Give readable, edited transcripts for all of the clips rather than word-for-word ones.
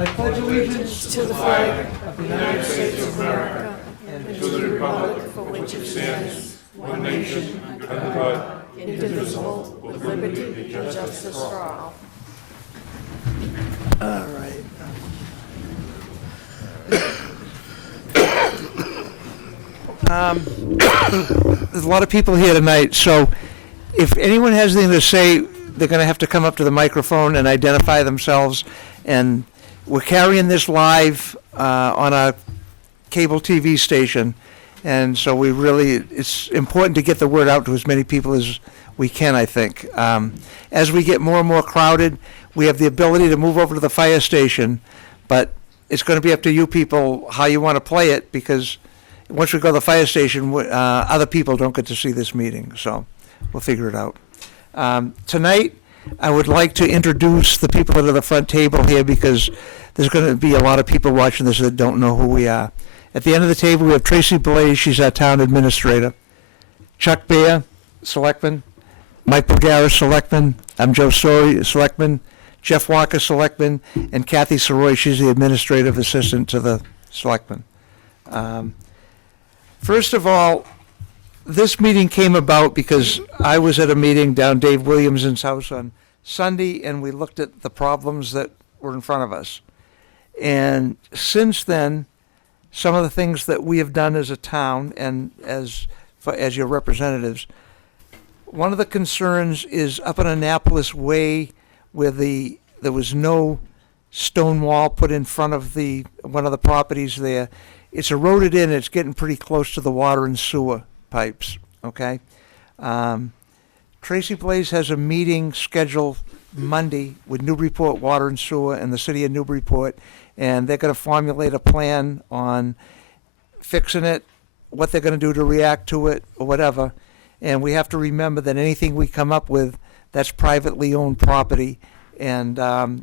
I pledge allegiance to the flag of the United States of America and to the republic for which it stands, one nation, under God, indivisible, with liberty and justice for all. All right. There's a lot of people here tonight, so if anyone has anything to say, they're going to have to come up to the microphone and identify themselves. And we're carrying this live on a cable TV station, and so it's important to get the word out to as many people as we can, I think. As we get more and more crowded, we have the ability to move over to the fire station, but it's going to be up to you people how you want to play it, because once we go to the fire station, other people don't get to see this meeting, so we'll figure it out. Tonight, I would like to introduce the people that are at the front table here, because there's going to be a lot of people watching this that don't know who we are. At the end of the table, we have Tracy Blaze, she's our town administrator. Chuck Bear, selectman. Mike Bulgaris, selectman. I'm Joe Story, selectman. Jeff Walker, selectman. And Kathy Soroy, she's the administrative assistant to the selectman. First of all, this meeting came about because I was at a meeting down Dave Williamson's house on Sunday, and we looked at the problems that were in front of us. And since then, some of the things that we have done as a town and as your representatives, one of the concerns is up in Annapolis Way, where there was no stone wall put in front of one of the properties there. It's eroded in, it's getting pretty close to the water and sewer pipes, okay? Tracy Blaze has a meeting scheduled Monday with Newburyport Water and Sewer and the city of Newburyport, and they're going to formulate a plan on fixing it, what they're going to do to react to it, or whatever. And we have to remember that anything we come up with, that's privately owned property, and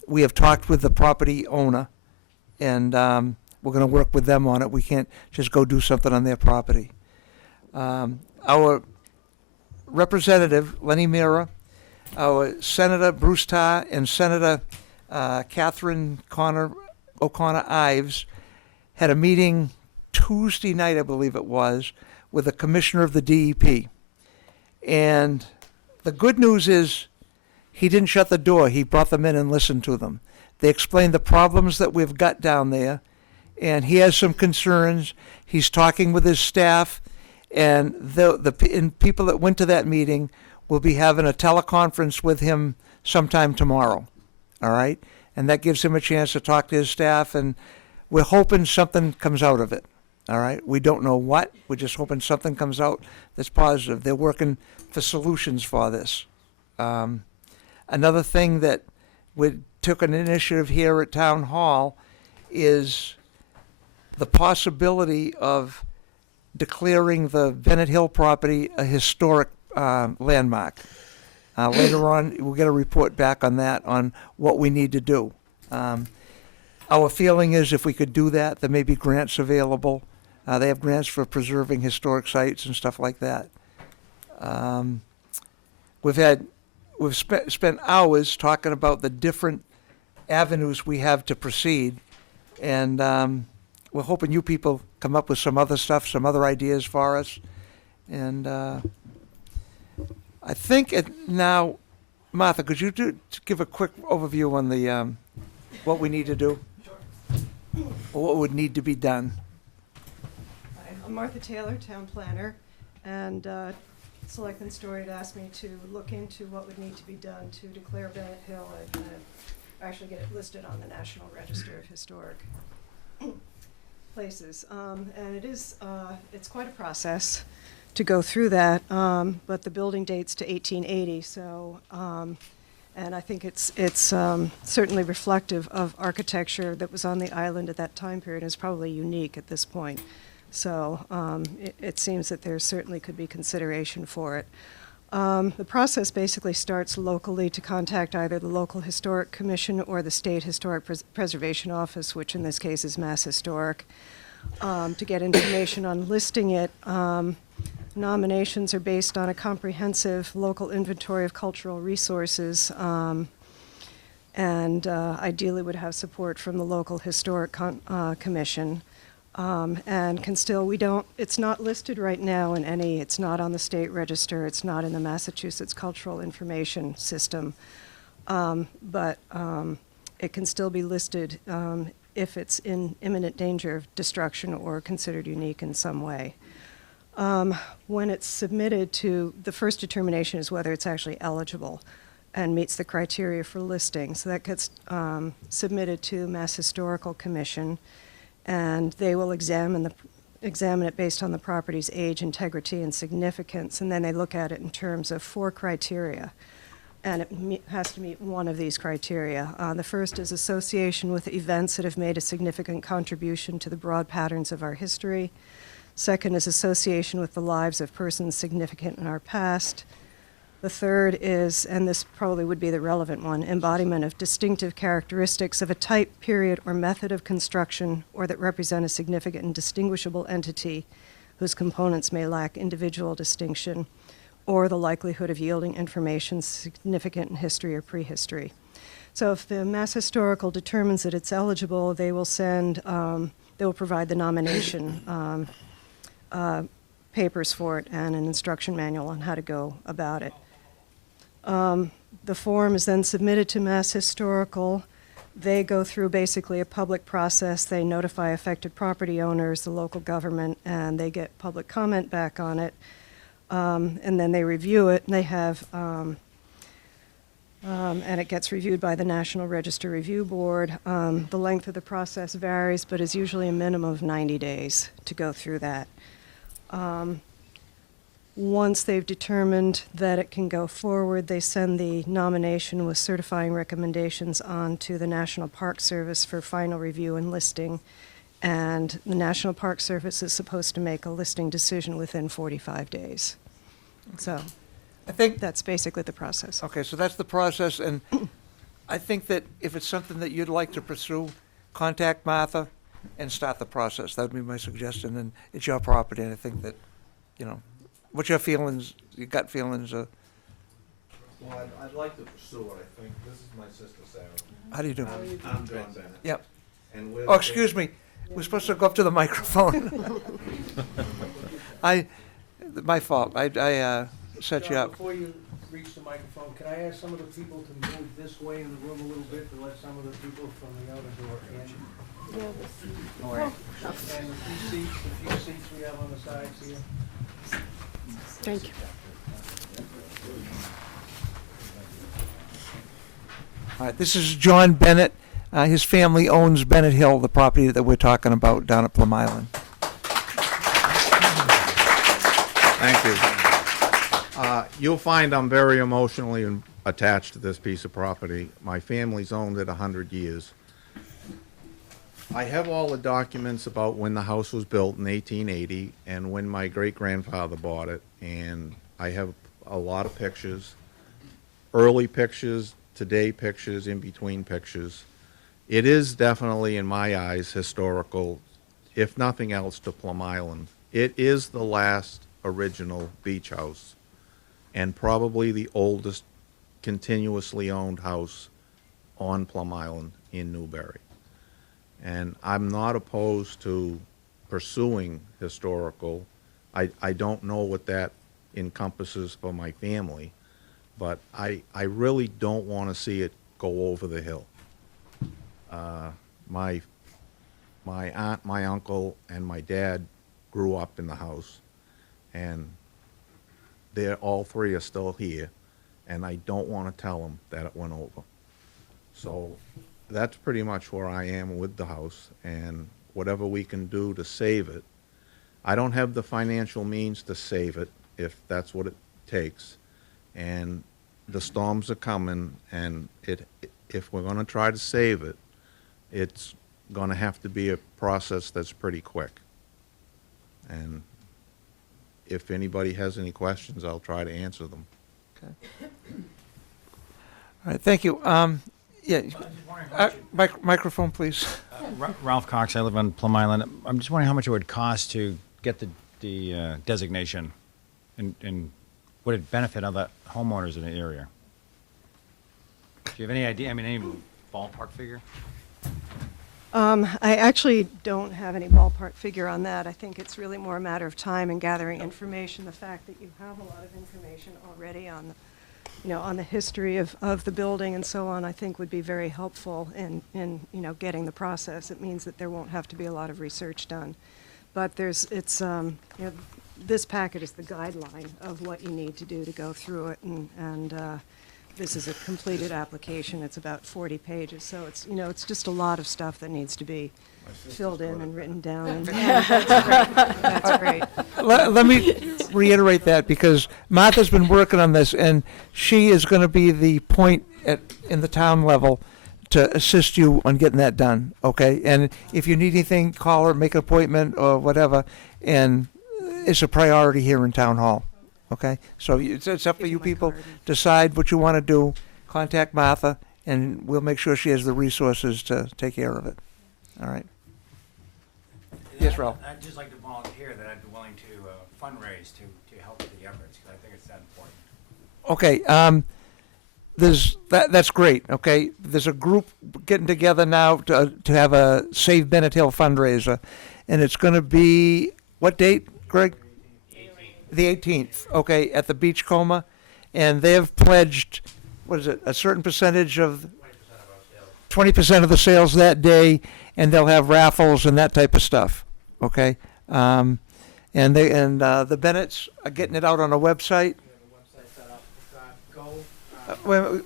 we have talked with the property owner, and we're going to work with them on it. We can't just go do something on their property. Our representative, Lenny Mira, our Senator Bruce Tarr, and Senator Catherine O'Connor Ives had a meeting Tuesday night, I believe it was, with the commissioner of the DEP. And the good news is he didn't shut the door. He brought them in and listened to them. They explained the problems that we've got down there, and he has some concerns. He's talking with his staff, and the people that went to that meeting will be having a teleconference with him sometime tomorrow, all right? And that gives him a chance to talk to his staff, and we're hoping something comes out of it, all right? We don't know what. We're just hoping something comes out that's positive. They're working for solutions for this. Another thing that we took an initiative here at Town Hall is the possibility of declaring the Bennett Hill property a historic landmark. Later on, we'll get a report back on that, on what we need to do. Our feeling is if we could do that, there may be grants available. They have grants for preserving historic sites and stuff like that. We've spent hours talking about the different avenues we have to proceed, and we're hoping you people come up with some other stuff, some other ideas for us. And I think now, Martha, could you give a quick overview on the what we need to do? Sure. Or what would need to be done? I'm Martha Taylor, town planner, and Selectman Story had asked me to look into what would need to be done to declare Bennett Hill and actually get it listed on the National Register of Historic Places. And it's quite a process to go through that, but the building dates to 1880, so, and I think it's certainly reflective of architecture that was on the island at that time period, and is probably unique at this point. So it seems that there certainly could be consideration for it. The process basically starts locally to contact either the local historic commission or the state historic preservation office, which in this case is Mass Historic, to get information on listing it. Nominations are based on a comprehensive local inventory of cultural resources, and ideally would have support from the local historic commission. And can still, it's not listed right now in any, it's not on the state register, it's not in the Massachusetts Cultural Information System. But it can still be listed if it's in imminent danger of destruction or considered unique in some way. When it's submitted to, the first determination is whether it's actually eligible and meets the criteria for listing. So that gets submitted to Mass Historical Commission, and they will examine it based on the property's age, integrity, and significance, and then they look at it in terms of 4 criteria. And it has to meet one of these criteria. The first is association with events that have made a significant contribution to the broad patterns of our history. Second is association with the lives of persons significant in our past. The third is, and this probably would be the relevant one, embodiment of distinctive characteristics of a type, period, or method of construction, or that represent a significant and distinguishable entity whose components may lack individual distinction, or the likelihood of yielding information significant in history or prehistory. So if the Mass Historical determines that it's eligible, they will they will provide the nomination papers for it and an instruction manual on how to go about it. The form is then submitted to Mass Historical. They go through basically a public process. They notify affected property owners, the local government, and they get public comment back on it. And then they review it, and they have, and it gets reviewed by the National Register Review Board. The length of the process varies, but is usually a minimum of 90 days to go through that. Once they've determined that it can go forward, they send the nomination with certifying recommendations on to the National Park Service for final review and listing. And the National Park Service is supposed to make a listing decision within 45 days. So I think, that's basically the process. okay, so that's the process, and I think that if it's something that you'd like to pursue, contact Martha and start the process. That would be my suggestion, and it's your property, and I think that, what's your feelings, your gut feelings? Well, I'd like to pursue it, I think. This is my sister Sarah. How do you do? I'm John Bennett. Yep. And we're Oh, excuse me. We're supposed to go up to the microphone. My fault. I set you John, up. before you reach the microphone, can I ask some of the people to move this way in the room a little bit to let some of the people from the outer door in? All right. And the few seats we have on the sides here. Thank you. All right, this is John Bennett. His family owns Bennett Hill, the property that we're talking about down at Plum Island. Thank you. You'll find I'm very emotionally attached to this piece of property. My family's owned it 100 years. I have all the documents about when the house was built in 1880 and when my great-grandfather bought it, and I have a lot of pictures, early pictures, today pictures, in-between pictures. It is definitely, in my eyes, historical, if nothing else, to Plum Island. It is the last original beach house and probably the oldest continuously owned house on Plum Island in Newbury. And I'm not opposed to pursuing historical. I don't know what that encompasses for my family, but I really don't want to see it go over the hill. My aunt, my uncle, and my dad grew up in the house, and all 3 are still here, and I don't want to tell them that it went over. So that's pretty much where I am with the house, and whatever we can do to save it. I don't have the financial means to save it, if that's what it takes, and the storms are coming, and if we're going to try to save it, it's going to have to be a process that's pretty quick. And if anybody has any questions, I'll try to answer them. Okay. All right, thank you. Yeah, microphone, please. Ralph Cox, I live on Plum Island. I'm just wondering how much it would cost to get the designation, and would it benefit other homeowners in the area? you have any idea, I mean, any ballpark figure? I actually don't have any ballpark figure on that. I think it's really more a matter of time and gathering information. The fact that you have a lot of information already on, on the history of the building and so on, I think would be very helpful in getting the process. It means that there won't have to be a lot of research done. But this packet is the guideline of what you need to do to go through it, and this is a completed application. It's about 40 pages, so it's just a lot of stuff that needs to be filled in and written down. And that's great. Let me reiterate that, because Martha's been working on this, and she is going to be the point in the town level to assist you on getting that done, okay? And if you need anything, call her, make an appointment, or whatever, and it's a priority here in Town Hall, okay? So it's up for Give you my people. card. Decide what you want to do, contact Martha, and we'll make sure she has the resources to take care of it, all right? Yes, Ralph? I'd just like to volunteer that I'd be willing to fundraise to help with the efforts, because I think it's that important. Okay, that's great, okay? There's a group getting together now to have a Save Bennett Hill fundraiser, and it's going to be, what date, Greg? The 18th, okay, at the Beachcomber, and they have pledged, what is it, a certain percentage of? 20% of the sales that day, and they'll have raffles and that type of stuff, okay? And the Bennetts are getting it out on a website. Wait a minute.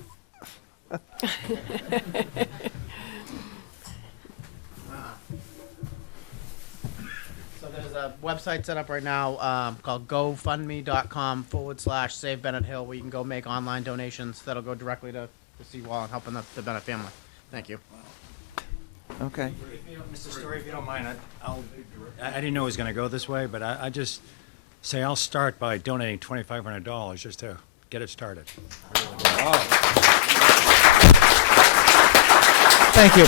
So there's a website set up right now called gofundme.com/Save Bennett Hill, where you can go make online donations that'll go directly to the seawall and helping the Bennett family. Thank you. Okay. Mr. Story, if you don't mind, I didn't know it was going to go this way, but I just say I'll start by donating $2,500 just to get it started. Thank you.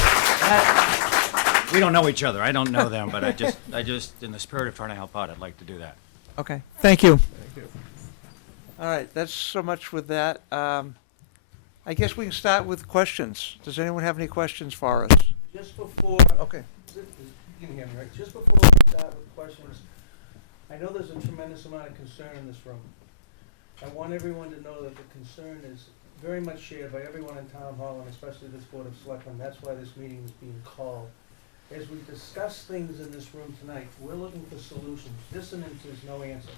We don't know each other. I don't know them, but I just, in the spirit of trying to help out, I'd like to do that. Okay, thank you. All right, that's so much with that. I guess we can start with questions. Does anyone have any questions for us? Just before, Okay. you can hear me, right? Just before we start with questions, I know there's a tremendous amount of concern in this room. I want everyone to know that the concern is very much shared by everyone in Town Hall, and especially this Board of Selectmen. That's why this meeting is being called. As we discuss things in this room tonight, we're looking for solutions. Dissonance is no answer.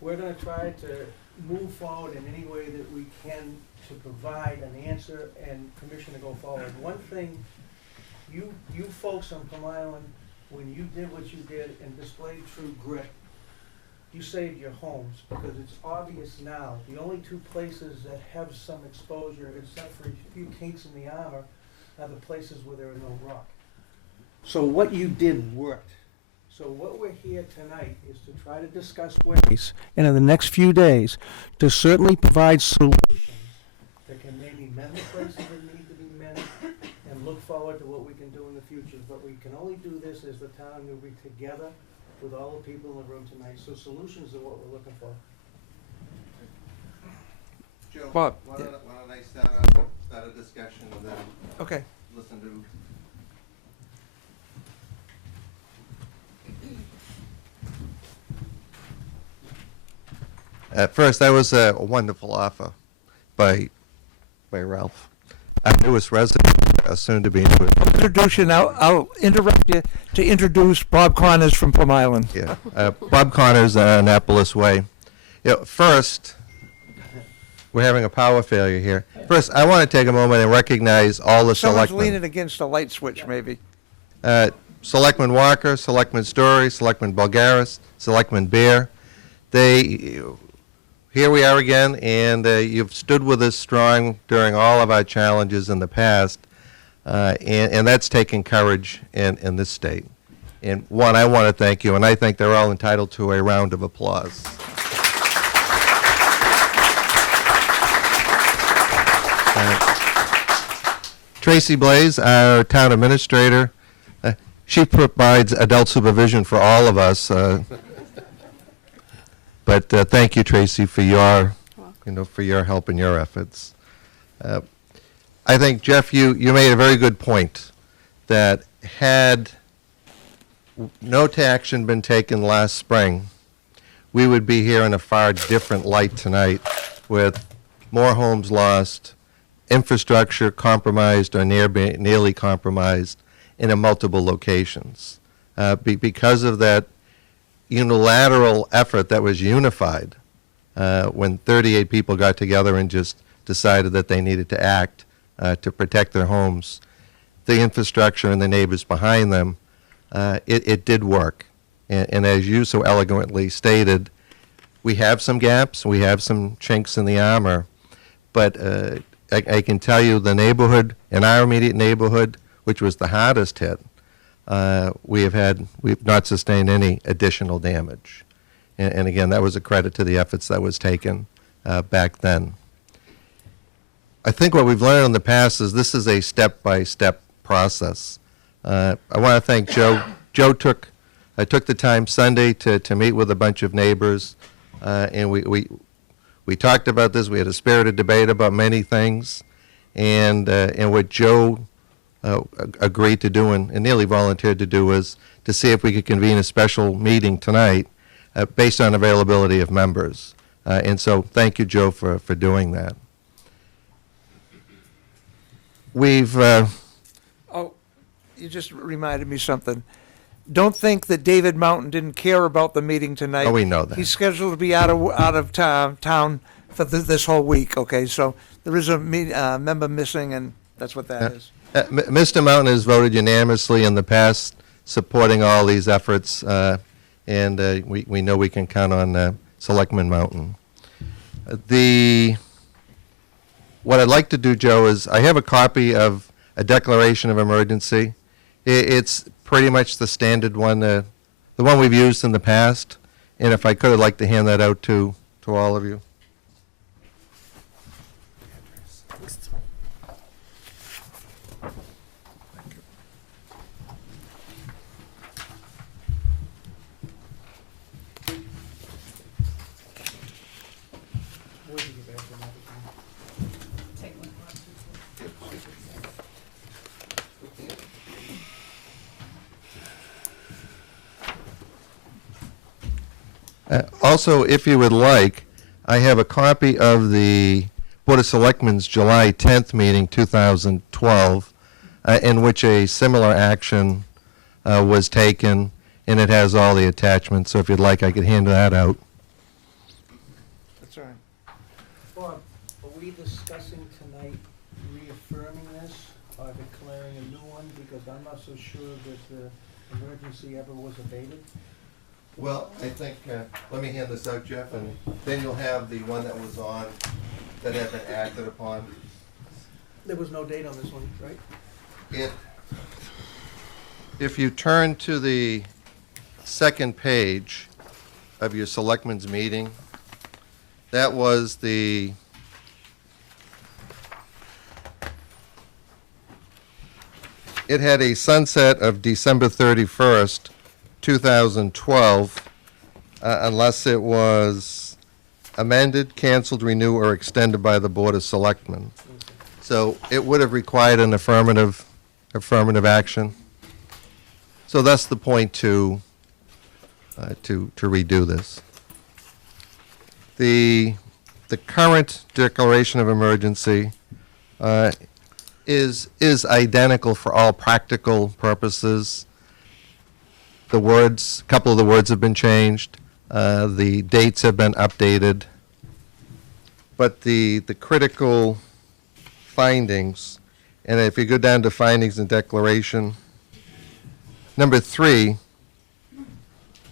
We're gonna try to move forward in any way that we can to provide an answer and permission to go forward. One thing, you folks on Plum Island, when you did what you did and displayed true grit, you saved your homes, because it's obvious now, the only two places that have some exposure, except for a few kinks in the armor, are the places where there are no rock. So what you did worked. So what we're here tonight is to try to discuss ways, and in the next few days, to certainly provide solutions that can maybe mend the places that need to be mended, and look forward to what we can do in the future. But we can only do this as the town of Newbury together with all the people in the room tonight. So solutions are what we're looking for. Joe, Bob, why yeah. don't I start a discussion and then Okay. listen to. At first, that was a wonderful offer by Ralph. A newest resident, soon to be new. Introduce you now. I'll interrupt you to introduce Bob Connors from Plum Island. Yeah, Bob Connors, Annapolis Way. First, we're having a power failure here. First, I want to take a moment and recognize all the Someone's selectmen. leaning against a light switch, maybe. Selectman Walker, Selectman Story, Selectman Bulgaris, Selectman Bear. Here we are again, and you've stood with us strong during all of our challenges in the past, and that's taken courage in this state. And one, I want to thank you, and I think they're all entitled to a round of applause. Tracy Blaze, our town administrator, she provides adult supervision for all of us. But thank you, Tracy, for your, for your help and your efforts. I think, Jeff, you made a very good point, that had no action been taken last spring, we would be here in a far different light tonight, with more homes lost, infrastructure compromised or nearly compromised in multiple locations. Because of that unilateral effort that was unified, when 38 people got together and just decided that they needed to act to protect their homes, the infrastructure and the neighbors behind them, it did work. And as you so eloquently stated, we have some gaps, we have some chinks in the armor, but I can tell you the neighborhood, in our immediate neighborhood, which was the hardest hit, we've not sustained any additional damage. And again, that was a credit to the efforts that was taken back then. I think what we've learned in the past is this is a step-by-step process. I want to thank Joe. Joe took the time Sunday to meet with a bunch of neighbors, and we talked about this. We had a spirited debate about many things, and what Joe agreed to do and nearly volunteered to do was to see if we could convene a special meeting tonight based on availability of members. And so thank you, Joe, for doing that. We've Oh, you just reminded me something. Don't think that David Mountain didn't care about the meeting tonight. we know that. He's scheduled to be out of town for this whole week, okay? So there is a member missing, and that's what that is. Mr. Mountain has voted unanimously in the past, supporting all these efforts, and we know we can count on Selectman Mountain. What I'd like to do, Joe, is I have a copy of a declaration of emergency. It's pretty much the standard one, the one we've used in the past, and if I could, I'd like to hand that out to all of you. Where'd you get back from that? Also, if you would like, I have a copy of the Board of Selectmen's July 10th meeting, 2012, in which a similar action was taken, and it has all the attachments. So if you'd like, I could hand that out. That's all right. Bob, are we discussing tonight reaffirming this or declaring a new one? Because I'm not so sure that the emergency ever was abated. Well, I think, let me hand this out, Jeff, and then you'll have the one that was on, that had been acted upon. There was no date on this one, right? If you turn to the second page of your Selectmen's meeting, that was it had a sunset of December 31st, 2012, unless it was amended, canceled, renewed, or extended by the Board of Selectmen. So it would have required an affirmative action. So that's the point to redo this. The current declaration of emergency is identical for all practical purposes. A couple of the words have been changed. The dates have been updated. But the critical findings, and if you go down to findings and declaration, number 3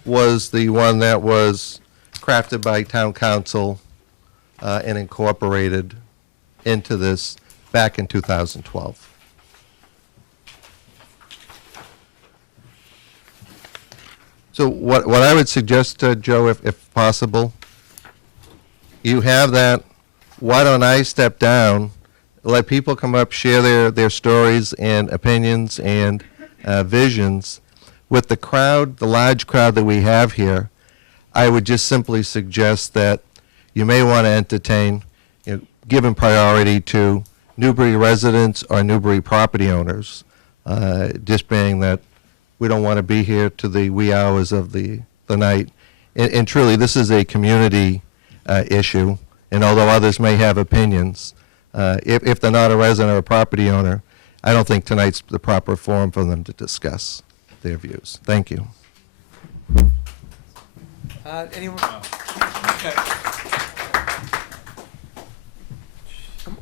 was the one that was crafted by town council and incorporated into this back in 2012. So what I would suggest, Joe, if possible, you have that. Why don't I step down, let people come up, share their stories and opinions and visions. With the crowd, the large crowd that we have here, I would just simply suggest that you may want to entertain, given priority to Newbury residents or Newbury property owners, just being that we don't want to be here to the wee hours of the night. And truly, this is a community issue, and although others may have opinions, if they're not a resident or a property owner, I don't think tonight's the proper forum for them to discuss their views. Thank you. Anyone? Okay.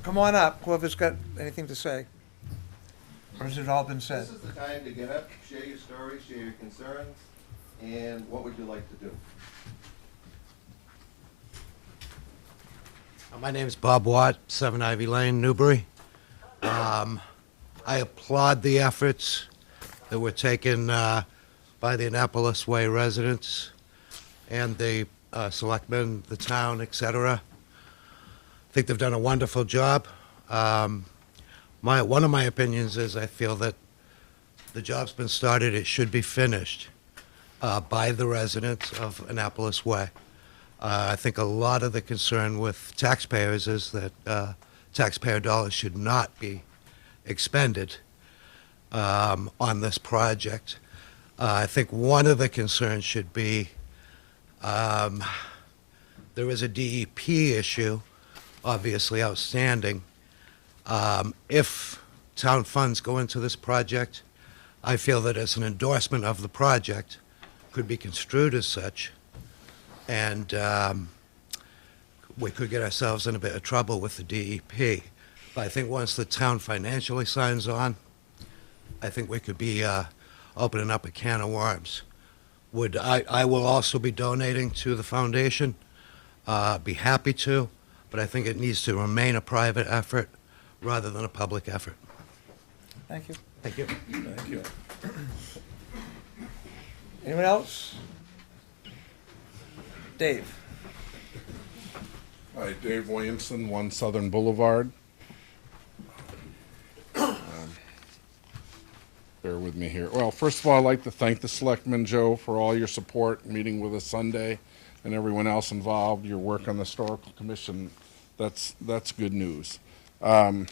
Come on up, whoever's got anything to say. Or has it all been said? This is the time to get up, share your story, share your concerns, and what would you like to do? My name's Bob Watt, 7 Ivy Lane, Newbury. I applaud the efforts that were taken by the Annapolis Way residents and the selectmen, the town, etc. I think they've done a wonderful job. One of my opinions is I feel that the job's been started, it should be finished by the residents of Annapolis Way. I think a lot of the concern with taxpayers is that taxpayer dollars should not be expended on this project. I think one of the concerns should be there is a DEP issue, obviously outstanding. If town funds go into this project, I feel that as an endorsement of the project could be construed as such, and we could get ourselves in a bit of trouble with the DEP. But I think once the town financially signs on, I think we could be opening up a can of worms. I will also be donating to the foundation, be happy to, but I think it needs to remain a private effort rather than a public effort. Thank you. Thank you. Thank you. Anyone else? Dave? Hi, Dave Williamson, 1 Southern Boulevard. Bear with me here. Well, first of all, I'd like to thank the Selectman, Joe, for all your support, meeting with us Sunday, and everyone else involved, your work on the Historical Commission. That's good news. I'm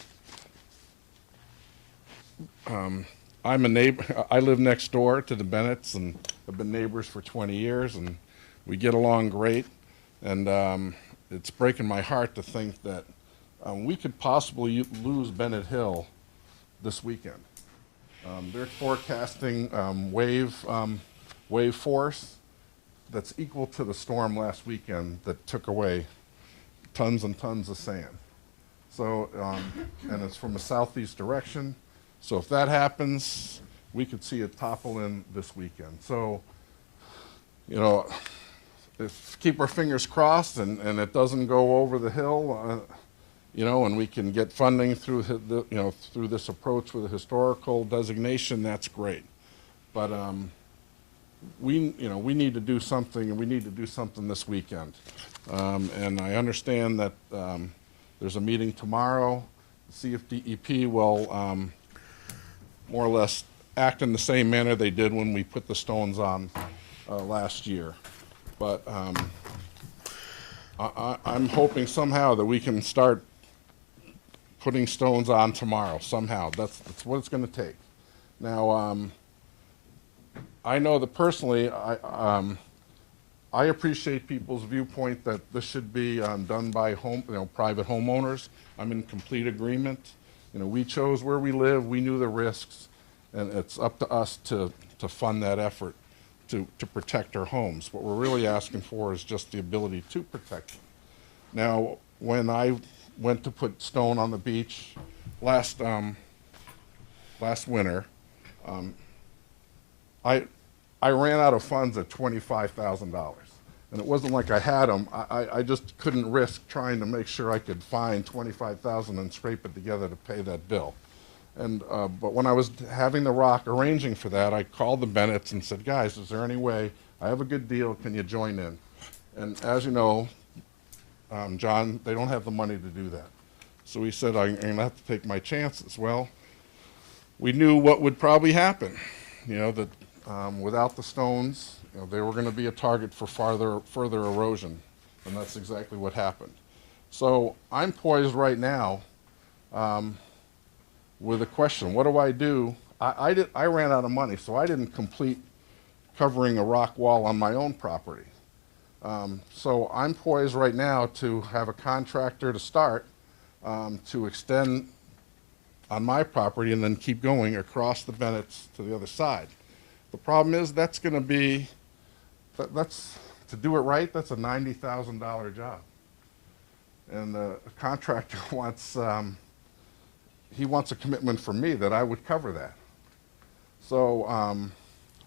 a neighbor. I live next door to the Bennetts, and have been neighbors for 20 years, and we get along great. And it's breaking my heart to think that we could possibly lose Bennett Hill this weekend. They're forecasting wave force that's equal to the storm last weekend that took away tons and tons of sand. So, and it's from a southeast direction. So if that happens, we could see it topple in this weekend. So, you know, keep our fingers crossed and it doesn't go over the hill, you know, and we can get funding through through this approach with a historical designation. That's great. But we need to do something, and we need to do something this weekend. And I understand that there's a meeting tomorrow to see if DEP will more or less act in the same manner they did when we put the stones on last year. But I'm hoping somehow that we can start putting stones on tomorrow, somehow. That's what it's going to take. Now, I know that personally, I appreciate people's viewpoint that this should be done by private homeowners. I'm in complete agreement. You know, we chose where we live, we knew the risks, and it's up to us to fund that effort to protect our homes. What we're really asking for is just the ability to protect them. Now, when I went to put stone on the beach last winter, I ran out of funds at $25,000. And it wasn't like I had them. I just couldn't risk trying to make sure I could find $25,000 and scrape it together to pay that bill. And but when I was having the rock arranging for that, I called the Bennetts and said, guys, is there any way? I have a good deal. Can you join in? And as you know, John, they don't have the money to do that. So he said, I'm going to have to take my chances. Well, we knew what would probably happen. You know, that without the stones, you know, they were going to be a target for further erosion. And that's exactly what happened. So I'm poised right now with a question. What do I do? I ran out of money, so I didn't complete covering a rock wall on my own property. So I'm poised right now to have a contractor to start to extend on my property and then keep going across the Bennett's to the other side. The problem is that's going to be, that's, to do it right, that's a $90,000 job. And the contractor wants, he wants a commitment from me that I would cover that. So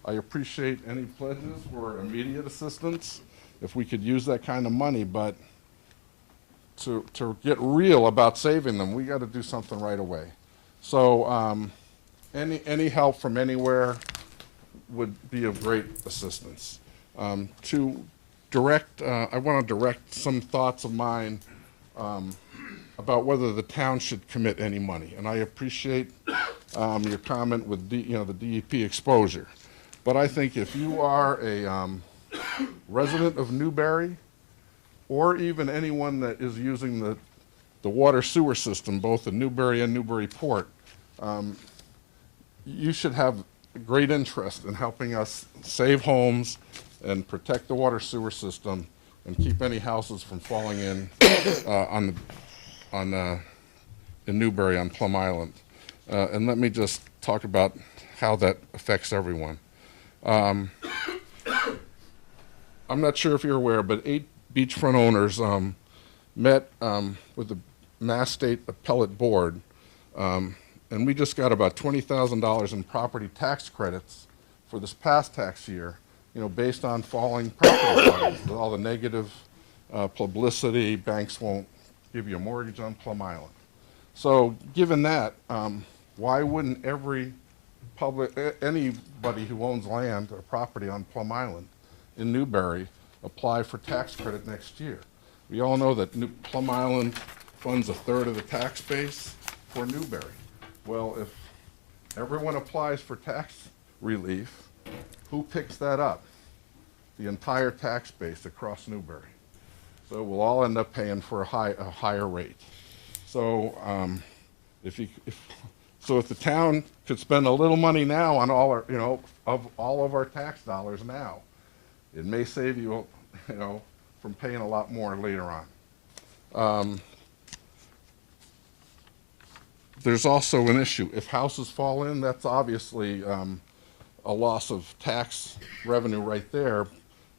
I appreciate any pledges for immediate assistance, if we could use that kind of money, but to get real about saving them, we got to do something right away. So any help from anywhere would be of great assistance. To direct, I want to direct some thoughts of mine about whether the town should commit any money. And I appreciate your comment with the DEP exposure. But I think if you are a resident of Newbury, or even anyone that is using the water sewer system, both in Newbury and Newburyport, you should have great interest in helping us save homes and protect the water sewer system and keep any houses from falling in in Newbury on Plum Island. And let me just talk about how that affects everyone. I'm not sure if you're aware, but 8 beachfront owners met with the Mass State Appellate Board, and we just got about $20,000 in property tax credits for this past tax year, based on falling property values. With all the negative publicity, banks won't give you a mortgage on Plum Island. So given that, why wouldn't anybody who owns land or property on Plum Island in Newbury apply for tax credit next year? We all know that Plum Island funds 1/3 of the tax base for Newbury. Well, if everyone applies for tax relief, who picks that up? The entire tax base across Newbury. So we'll all end up paying for a higher rate. So if the town could spend a little money now on all our, all of our tax dollars now, it may save you, from paying a lot more later on. There's also an issue. If houses fall in, that's obviously a loss of tax revenue right there.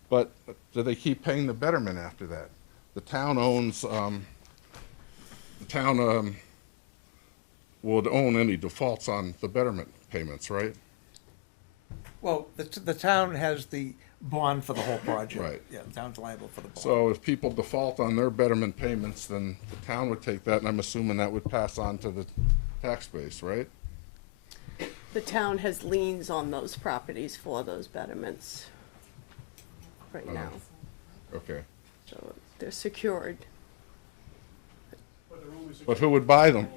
But do they keep paying the betterment after that? The town owns, would own any defaults on the betterment payments, right? Well, the town has the bond for the whole project. Right. Yeah, the town's liable for the bond. So if people default on their betterment payments, then the town would take that, and I'm assuming that would pass on to the tax base, right? The town has liens on those properties for those betterments right now, Okay. so they're secured. But who would buy them?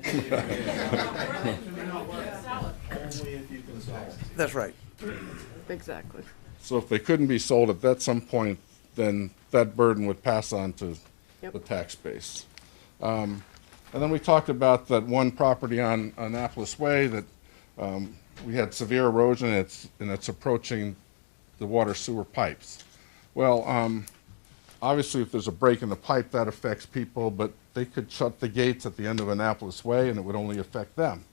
That's right. Exactly. So if they couldn't be sold at some point, then that burden would pass on to Yep. the tax base. And then we talked about that one property on Annapolis Way that we had severe erosion, and it's approaching the water sewer pipes. Well, obviously, if there's a break in the pipe, that affects people, but they could shut the gates at the end of Annapolis Way, and it would only affect them.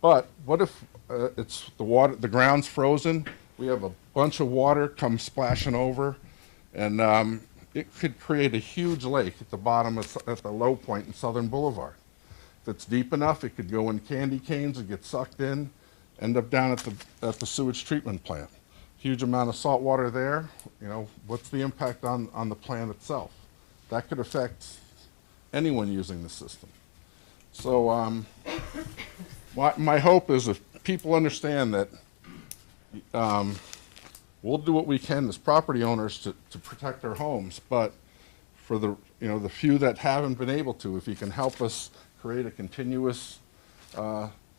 But what if the ground's frozen? We have a bunch of water come splashing over, and it could create a huge lake at the bottom at the low point in Southern Boulevard. If it's deep enough, it could go in candy canes and get sucked in, end up down at the sewage treatment plant. Huge amount of salt water there. What's the impact on the plant itself? That could affect anyone using the system. So my hope is if people understand that we'll do what we can as property owners to protect our homes, but for the few that haven't been able to, if you can help us create a continuous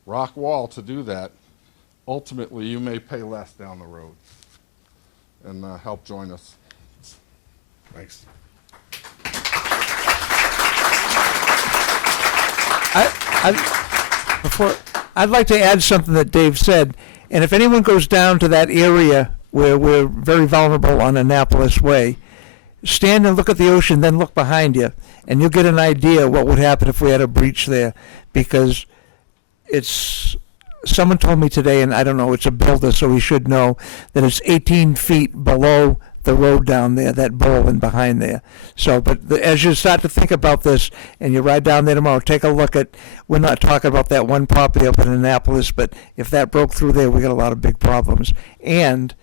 rock wall to do that, ultimately you may pay less down the road, and help join us. Thanks. I'd like to add something that Dave said, and if anyone goes down to that area where we're very vulnerable on Annapolis Way, stand and look at the ocean, then look behind you, and you'll get an idea what would happen if we had a breach there, because someone told me today, and I don't know, it's a builder, so he should know, that it's 18 feet below the road down there, that bowl and behind there. So, but as you start to think about this, and you ride down there tomorrow, take a look at, we're not talking about that one property up in Annapolis, but if that broke through there, we got a lot of big problems. And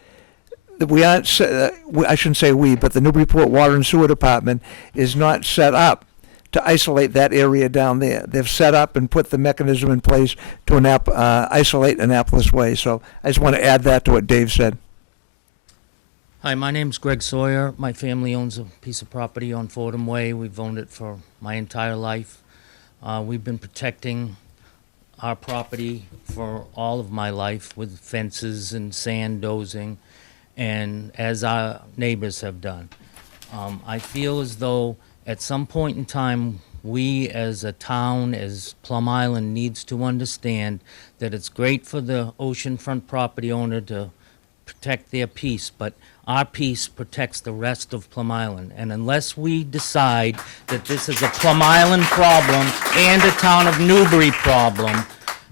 we aren't, I shouldn't say we, but the Newburyport Water and Sewer Department is not set up to isolate that area down there. They've set up and put the mechanism in place to isolate Annapolis Way. So I just want to add that to what Dave said. Hi, my name's Greg Sawyer. My family owns a piece of property on Fordham Way. We've owned it for my entire life. We've been protecting our property for all of my life with fences and sand dozing, and as our neighbors have done. I feel as though at some point in time, we as a town, as Plum Island, needs to understand that it's great for the oceanfront property owner to protect their peace, but our peace protects the rest of Plum Island. And unless we decide that this is a Plum Island problem and a town of Newbury problem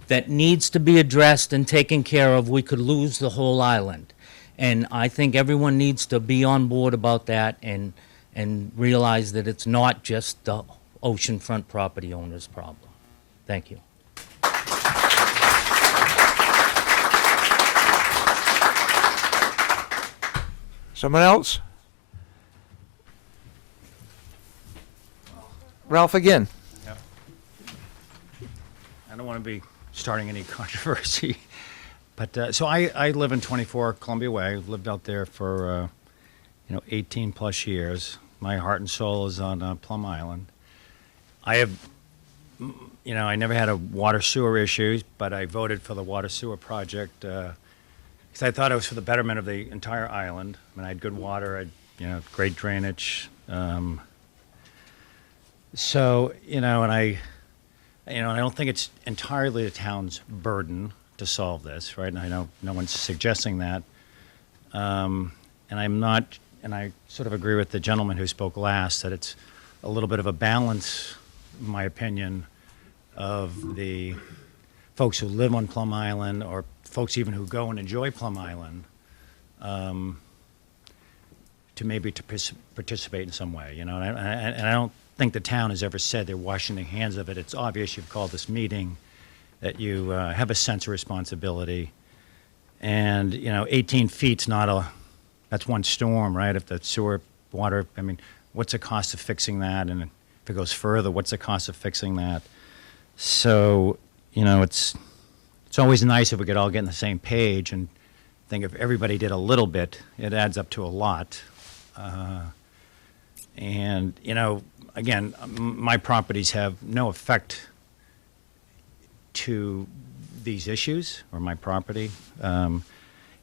that needs to be addressed and taken care of, we could lose the whole island. And I think everyone needs to be on board about that and realize that it's not just the oceanfront property owner's problem. Thank you. Someone else? Ralph again. Yep. I don't want to be starting any controversy, but so I live in 24 Columbia Way. I've lived out there for 18 plus years. My heart and soul is on Plum Island. I have, I never had a water sewer issue, but I voted for the water sewer project because I thought it was for the betterment of the entire island. I mean, I had good water, I had great drainage. So, and I don't think it's entirely the town's burden to solve this, right? And I know no one's suggesting that. And I'm not, and I sort of agree with the gentleman who spoke last, that it's a little bit of a balance, in my opinion, of the folks who live on Plum Island, or folks even who go and enjoy Plum Island, to maybe participate in some way, and I don't think the town has ever said they're washing their hands of it. It's obvious you've called this meeting, that you have a sense of responsibility, and 18 feet's not that's one storm, right? If the sewer water, I mean, what's the cost of fixing that? And if it goes further, what's the cost of fixing that? So, it's always nice if we could all get on the same page and think if everybody did a little bit, it adds up to a lot. And, again, my properties have no effect to these issues or my property.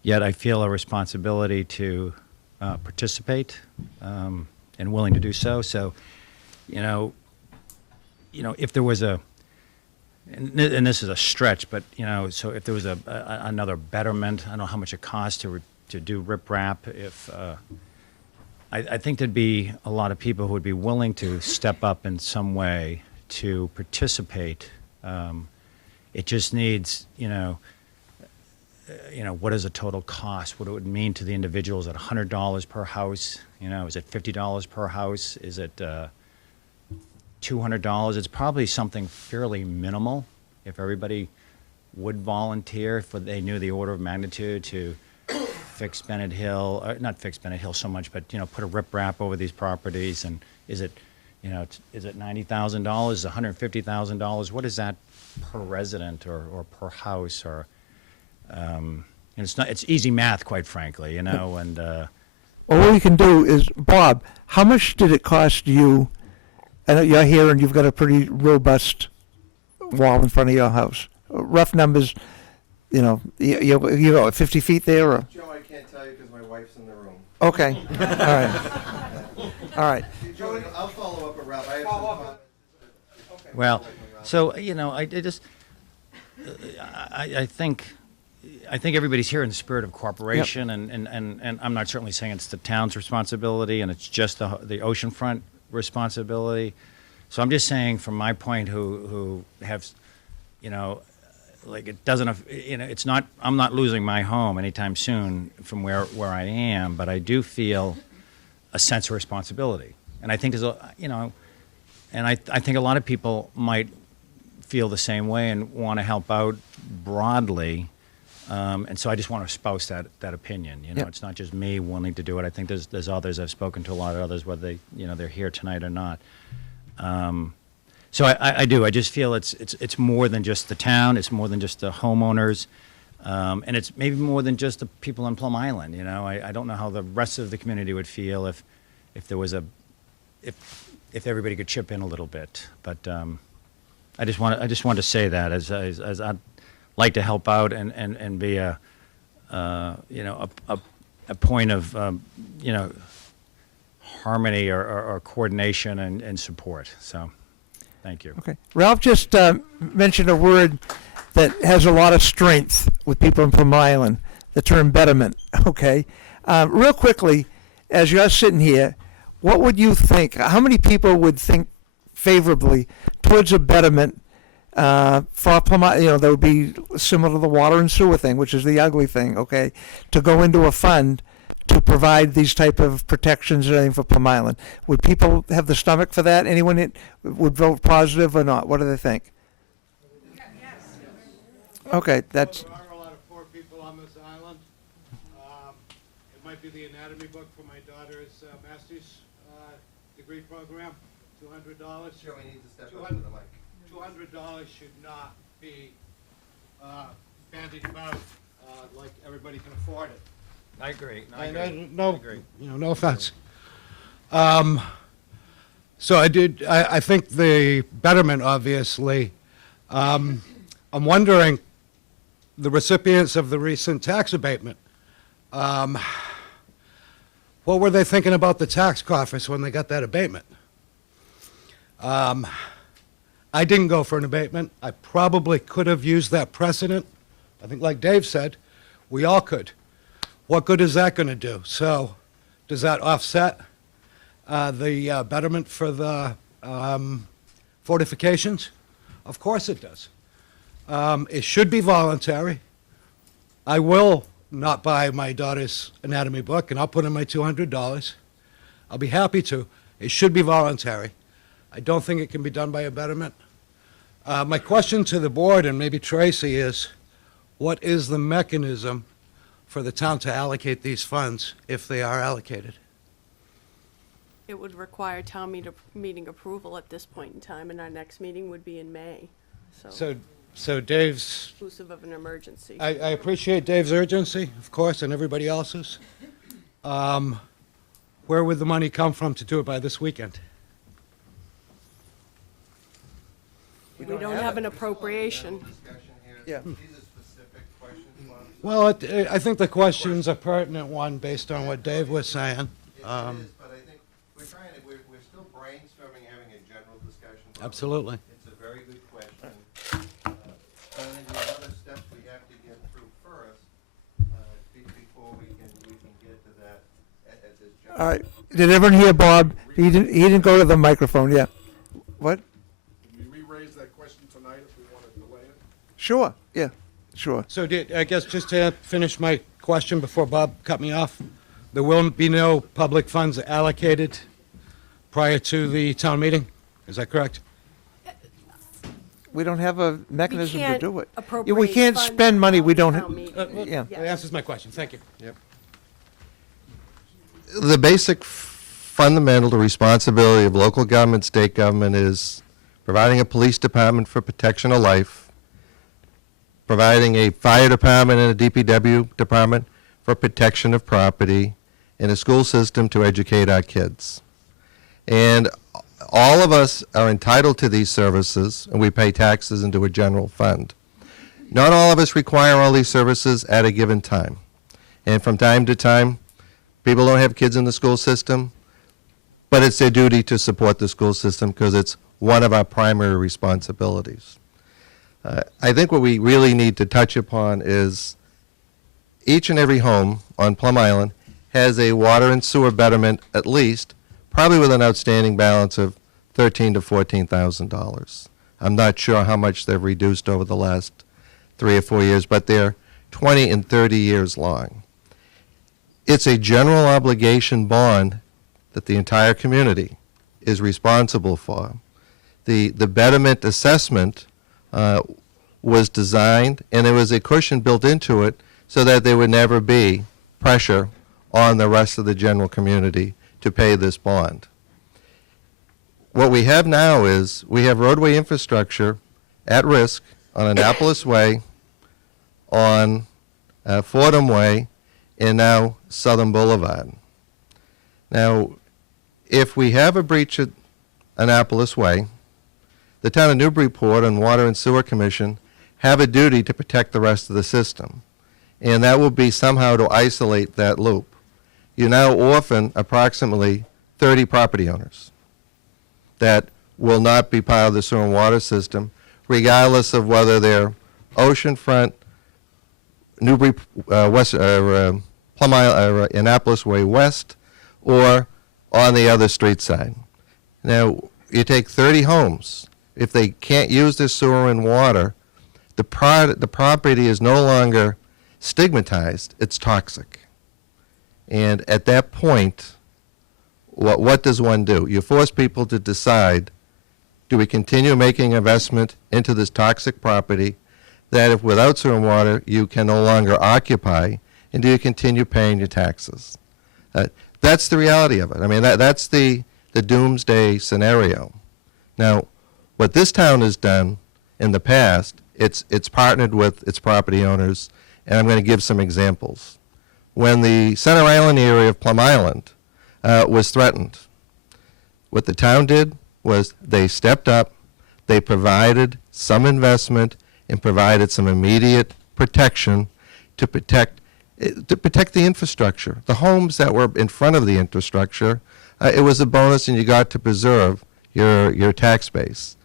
Yet I feel a responsibility to participate and willing to do so. So, if there was and this is a stretch, but so if there was another betterment, I don't know how much it costs to do riprap. If I think there'd be a lot of people who would be willing to step up in some way to participate. It just needs, what is the total cost? What it would mean to the individuals at $100 per house? Is it $50 per house? Is it $200? It's probably something fairly minimal if everybody would volunteer, if they knew the order of magnitude to fix Bennett Hill, or not fix Bennett Hill so much, but put a riprap over these properties. And is it $90,000? Is it $150,000? What is that per resident or per house? Or and it's easy math, quite frankly, and Well, what we can do is, Bob, how much did it cost you? I know you're here and you've got a pretty robust wall in front of your house. Rough numbers, you go 50 feet there, or? Joe, I can't tell you because my wife's in the room. Okay, all right, all right. Joe, I'll follow up with Ralph. I have some comments. well, So, you know, I think everybody's here in the spirit of cooperation, and I'm not certainly saying it's the town's responsibility and it's just the oceanfront responsibility. So I'm just saying, from my point, who have, you know, like it doesn't, you know, it's not, I'm not losing my home anytime soon from where I am, but I do feel a sense of responsibility, and I think there's a, you know, and I think a lot of people might feel the same way and want to help out broadly. And so I just want to espouse that opinion. You know, Yep. it's not just me wanting to do it. I think there's others. I've spoken to a lot of others, whether they, you know, they're here tonight or not. So I do. I just feel it's more than just the town. It's more than just the homeowners, and it's maybe more than just the people on Plum Island. You know, I don't know how the rest of the community would feel if there was if everybody could chip in a little bit. But I just want to say that as I'd like to help out and be a you know, a point of you know, harmony or coordination and support. So thank you. Okay. Ralph just mentioned a word that has a lot of strength with people in Plum Island, the term betterment. Okay. Real quickly, as you're sitting here, what would you think? How many people would think favorably towards a betterment for Plum Island? You know, that would be similar to the water and sewer thing, which is the ugly thing, okay, to go into a fund to provide these type of protections and everything for Plum Island. Would people have the stomach for that? Anyone that would vote positive or not? What do they think? Okay, that's, There are a lot of poor people on this island. It might be the anatomy book for my daughter's master's degree program, $200. Sure, we need to step up to the mic. $200 should not be bandied about like everybody can afford it. I agree. No, you know, no offense. So I think the betterment, obviously. I'm wondering, the recipients of the recent tax abatement, what were they thinking about the tax coffers when they got that abatement? I didn't go for an abatement. I probably could have used that precedent. I think, like Dave said, we all could. What good is that going to do? So, does that offset the betterment for the fortifications? Of course it does. It should be voluntary. I will not buy my daughter's anatomy book, and I'll put in my $200. I'll be happy to. It should be voluntary. I don't think it can be done by a betterment. My question to the board, and maybe Tracy, is what is the mechanism for the town to allocate these funds if they are allocated? It would require town meeting approval at this point in time, and our next meeting would be in May, So Dave's, inclusive of an emergency. I appreciate Dave's urgency, of course, and everybody else's. Where would the money come from to do it by this weekend? We don't have an appropriation. yeah. Well, I think the question's a pertinent one based on what Dave was saying. It is, but I think we're still brainstorming, having a general discussion. about it. Absolutely. It's a very good question. But I think there are other steps we have to get through first, before we can get to that at this juncture. All right. Did everyone hear Bob? He didn't go to the microphone. Yeah. What? Can we re-raise that question tonight if we want to delay it? Sure. Yeah. Sure. So I guess just to finish my question before Bob cut me off, there will be no public funds allocated prior to the town meeting? Is that correct? We don't have a mechanism to can't do it. Yeah, we appropriate can't funds spend money we don't. without town meeting. Yeah. That answers my question. Thank you. The basic fundamental responsibility of local government, state government is providing a police department for protection of life, providing a fire department and a DPW department for protection of property, and a school system to educate our kids. And all of us are entitled to these services, and we pay taxes into a general fund. Not all of us require all these services at a given time. And from time to time, people don't have kids in the school system, but it's their duty to support the school system because it's one of our primary responsibilities. I think what we really need to touch upon is each and every home on Plum Island has a water and sewer betterment, at least, probably with an outstanding balance of $13,000 to $14,000. I'm not sure how much they've reduced over the last 3 or 4 years, but they're 20 and 30 years long. It's a general obligation bond that the entire community is responsible for. The betterment assessment was designed, and there was a cushion built into it so that there would never be pressure on the rest of the general community to pay this bond. What we have now is we have roadway infrastructure at risk on Annapolis Way, on Fordham Way, and now Southern Boulevard. Now, if we have a breach at Annapolis Way, the town of Newburyport and Water and Sewer Commission have a duty to protect the rest of the system, and that will be somehow to isolate that loop. You now orphan approximately 30 property owners that will not be part of the sewer and water system, regardless of whether they're oceanfront, Newbury West, Plum Island, Annapolis Way West, or on the other street side. Now, you take 30 homes. If they can't use their sewer and water, the property is no longer stigmatized, it's toxic. And at that point, what does one do? You force people to decide, do we continue making investment into this toxic property that if without sewer and water you can no longer occupy, and do you continue paying your taxes? That's the reality of it. I mean, that's the doomsday scenario. Now, what this town has done in the past, it's partnered with its property owners, and I'm going to give some examples. When the Center Island area of Plum Island was threatened, what the town did was they stepped up, they provided some investment, and provided some immediate protection to protect the infrastructure. The homes that were in front of the infrastructure, it was a bonus, and you got to preserve your tax base.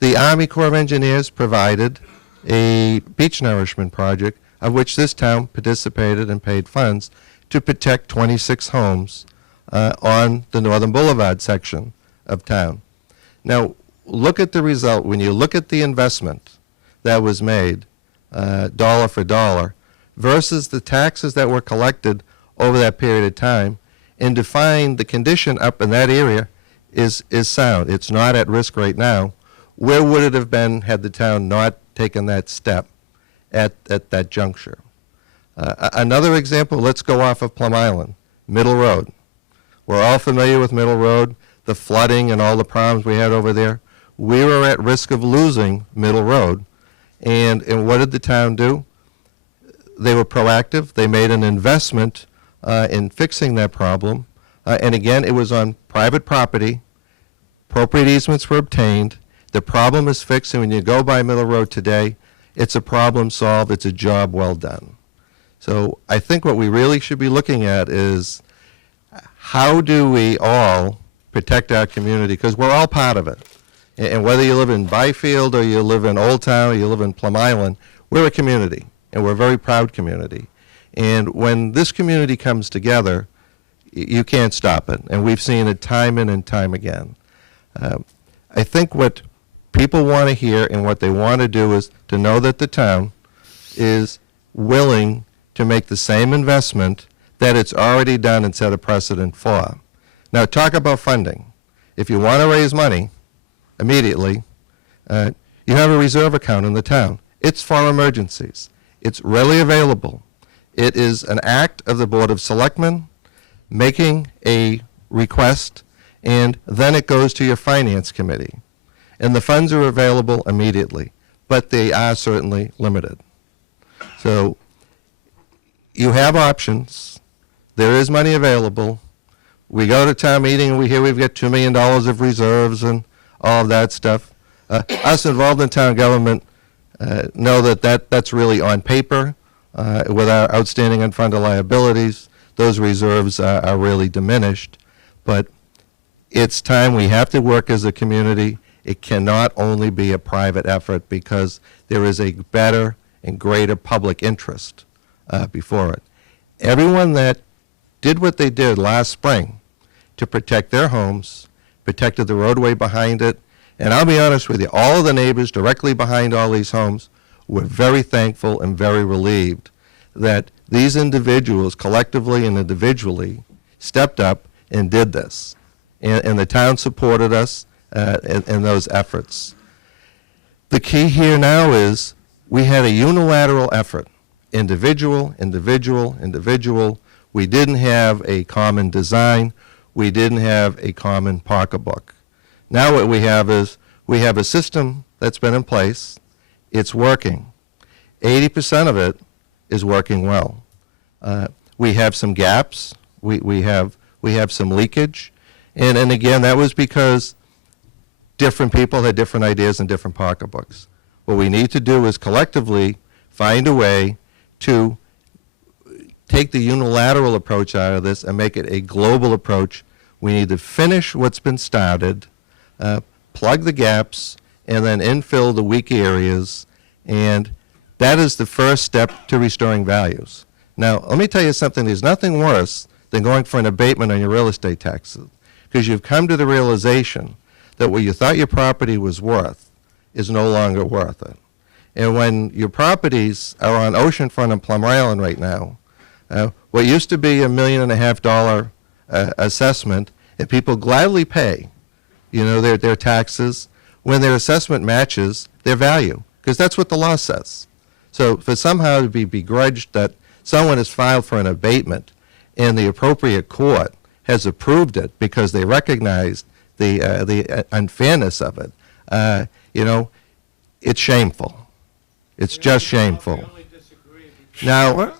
The Army Corps of Engineers provided a beach nourishment project of which this town participated and paid funds to protect 26 homes on the Northern Boulevard section of town. Now, look at the result. When you look at the investment that was made, dollar for dollar, versus the taxes that were collected over that period of time, and to find the condition up in that area is sound. It's not at risk right now. Where would it have been had the town not taken that step at that juncture? Another example, let's go off of Plum Island, Middle Road. We're all familiar with Middle Road, the flooding and all the problems we had over there. We were at risk of losing Middle Road. And what did the town do? They were proactive. They made an investment in fixing that problem. And again, it was on private property. Appropriate easements were obtained. The problem is fixed, and when you go by Middle Road today, it's a problem solved. It's a job well done. So I think what we really should be looking at is how do we all protect our community, because we're all part of it. And whether you live in Byfield or you live in Old Town or you live in Plum Island, we're a community, and we're a very proud community. And when this community comes together, you can't stop it. And we've seen it time in and time again. I think what people want to hear and what they want to do is to know that the town is willing to make the same investment that it's already done and set a precedent for. Now, talk about funding. If you want to raise money immediately, you have a reserve account in the town. It's for emergencies. It's readily available. It is an act of the Board of Selectmen making a request, and then it goes to your Finance Committee. And the funds are available immediately, but they are certainly limited. So you have options. There is money available. We go to town meeting and we hear we've got $2 million of reserves and all of that stuff. Us involved in town government know that that's really on paper. With our outstanding unfunded liabilities, those reserves are really diminished. But it's time we have to work as a community It cannot only be a private effort because there is a better and greater public interest before it. Everyone that did what they did last spring to protect their homes, protected the roadway behind it, and I'll be honest with you, all of the neighbors directly behind all these homes were very thankful and very relieved that these individuals, collectively and individually, stepped up and did this. And the town supported us in those efforts. The key here now is we had a unilateral effort, individual, individual, individual. We didn't have a common design. We didn't have a common pocketbook. Now what we have is we have a system that's been in place. It's working. 80% of it is working well. We have some gaps. We have some leakage. And again, that was because different people had different ideas and different pocketbooks. What we need to do is collectively find a way to take the unilateral approach out of this and make it a global approach. We need to finish what's been started, plug the gaps, and then infill the weak areas. And that is the first step to restoring values. Now, let me tell you something. There's nothing worse than going for an abatement on your real estate taxes, because you've come to the realization that what you thought your property was worth is no longer worth it. And when your properties are on oceanfront and Plum Island right now, what used to be $1.5 million assessment, and people gladly pay, their taxes when their assessment matches their value, because that's what the law says. So for somehow to be begrudged that someone has filed for an abatement and the appropriate court has approved it because they recognized the unfairness of it, it's shameful. It's just shameful. Now,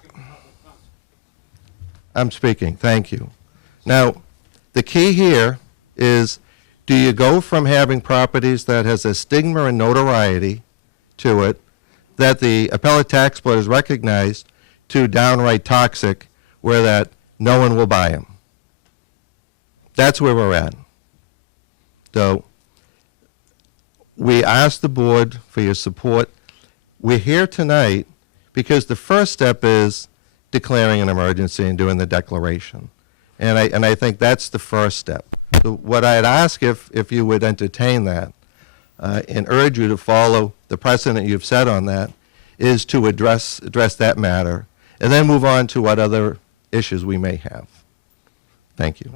I'm speaking. Thank you. Now, the key here is, do you go from having properties that has a stigma and notoriety to it that the appellate tax board has recognized to downright toxic, where that no one will buy them? That's where we're at. So we ask the board for your support. We're here tonight because the first step is declaring an emergency and doing the declaration. And I think that's the first step. So what I'd ask, if you would entertain that and urge you to follow the precedent you've set on that, is to address that matter and then move on to what other issues we may have. Thank you.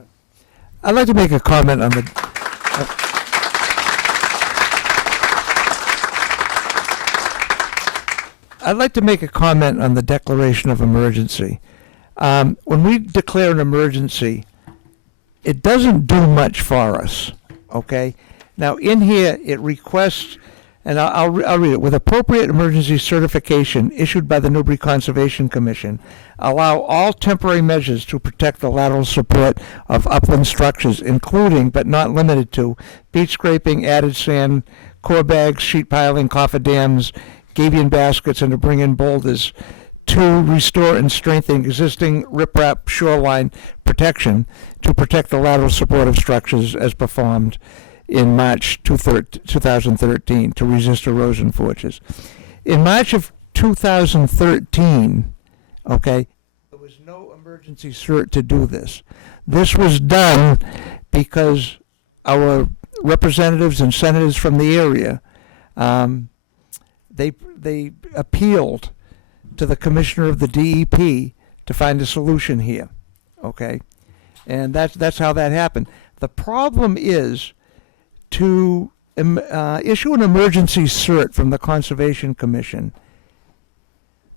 I'd like to make a comment on the. I'd like to make a comment on the declaration of emergency. When we declare an emergency, it doesn't do much for us, okay? Now, in here, it requests, and I'll read it, with appropriate emergency certification issued by the Newbury Conservation Commission, allow all temporary measures to protect the lateral support of upland structures, including, but not limited to, beach scraping, added sand, core bags, sheet piling, cofferdams, gabion baskets, and to bring in boulders to restore and strengthen existing riprap shoreline protection to protect the lateral support of structures as performed in March 2013 to resist erosion forces. In March of 2013, okay, there was no emergency cert to do this. This was done because our representatives and senators from the area, they appealed to the commissioner of the DEP to find a solution here, okay? And that's how that happened. The problem is to issue an emergency cert from the Conservation Commission.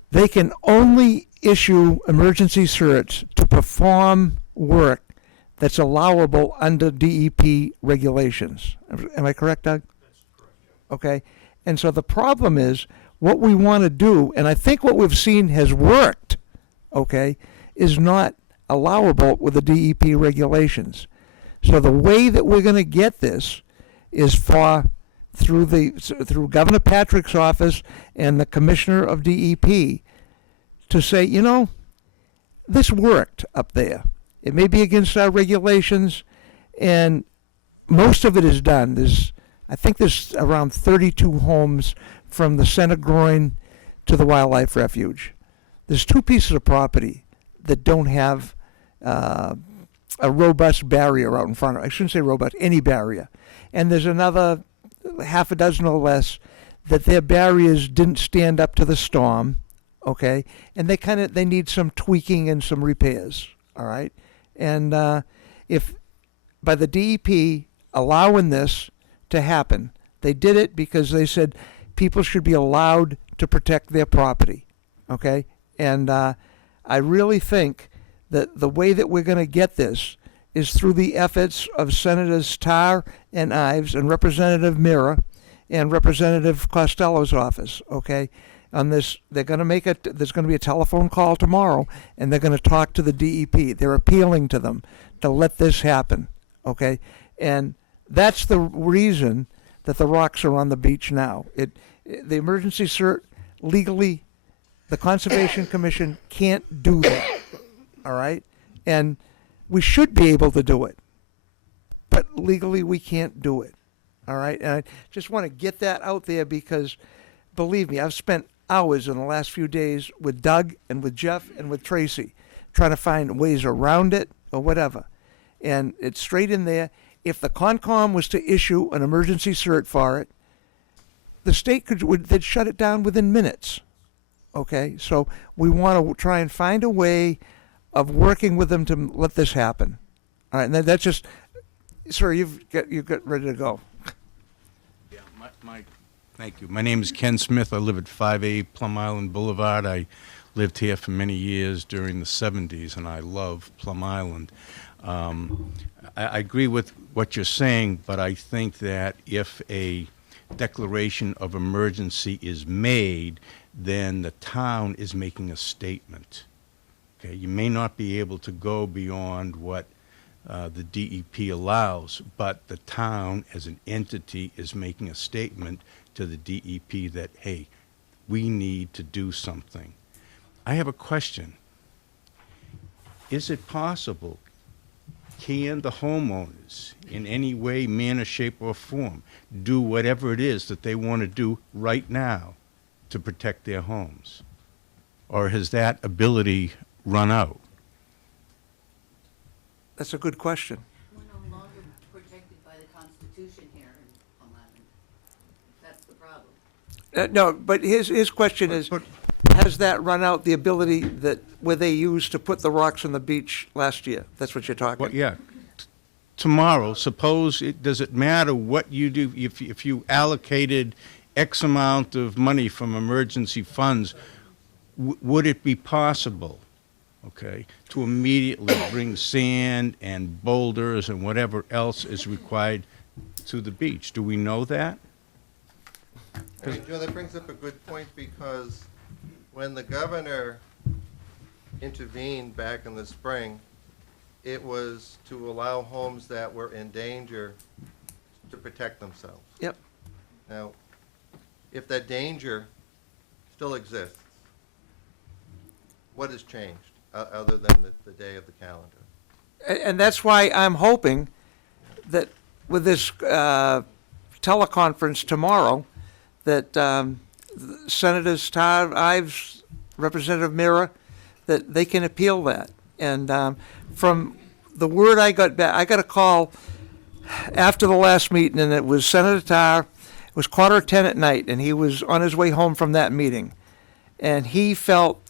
They can only issue emergency certs to perform work that's allowable under DEP regulations. Am I correct, Doug? That's correct, yeah. Okay. And so the problem is, what we want to do, and I think what we've seen has worked, okay, is not allowable with the DEP regulations. So the way that we're going to get this is through Governor Patrick's office and the Commissioner of DEP to say, this worked up there. It may be against our regulations, and most of it is done. There's I think there's around 32 homes from the Center Groin to the Wildlife Refuge. There's two pieces of property that don't have a robust barrier out in front of. I shouldn't say robust, any barrier. And there's another half a dozen or less that their barriers didn't stand up to the storm, okay? And they need some tweaking and some repairs, all right? And if by the DEP allowing this to happen, they did it because they said people should be allowed to protect their property, okay? And I really think that the way that we're going to get this is through the efforts of Senators Tarr and Ives and Representative Mira and Representative Costello's office, okay? On this, they're going to there's going to be a telephone call tomorrow, and they're going to talk to the DEP. They're appealing to them to let this happen, okay? And that's the reason that the rocks are on the beach now. The emergency cert, legally, the Conservation Commission can't do that, all right? And we should be able to do it, but legally we can't do it, all right? And I just want to get that out there because, believe me, I've spent hours in the last few days with Doug and with Jeff and with Tracy trying to find ways around it or whatever. And it's straight in there. If the Concom was to issue an emergency cert for it, the state they'd shut it down within minutes. Okay, so we want to try and find a way of working with them to let this happen. All right, and that's just, sir, you've got ready to go. Yeah, thank you. My name is Ken Smith. I live at 5A Plum Island Boulevard. I lived here for many years during the 70s, and I love Plum Island. I agree with what you're saying, but I think that if a declaration of emergency is made, then the town is making a statement. Okay, you may not be able to go beyond what the DEP allows, but the town as an entity is making a statement to the DEP that, hey, we need to do something. I have a question. Is it possible, can the homeowners in any way, manner, shape, or form do whatever it is that they want to do right now to protect their homes? Or has that ability run out? That's a good question. We're no longer protected by the Constitution here in Plum Island. That's the problem. No, but his question is, has that run out the ability that where they used to put the rocks on the beach last year? That's what you're talking. Well, yeah. Tomorrow, suppose does it matter what you do if you allocated X amount of money from emergency funds? Would it be possible, okay, to immediately bring sand and boulders and whatever else is required to the beach? Do we know that? Joe, that brings up a good point because when the governor intervened back in the spring, it was to allow homes that were in danger to protect themselves. Yep. Now, if that danger still exists, what has changed other than the day of the calendar? And that's why I'm hoping that with this teleconference tomorrow, that Senators Todd Ives, Representative Mira, that they can appeal that. And from the word I got back, I got a call after the last meeting, and it was Senator Tarr. It was 9:45 at night, and he was on his way home from that meeting. And he felt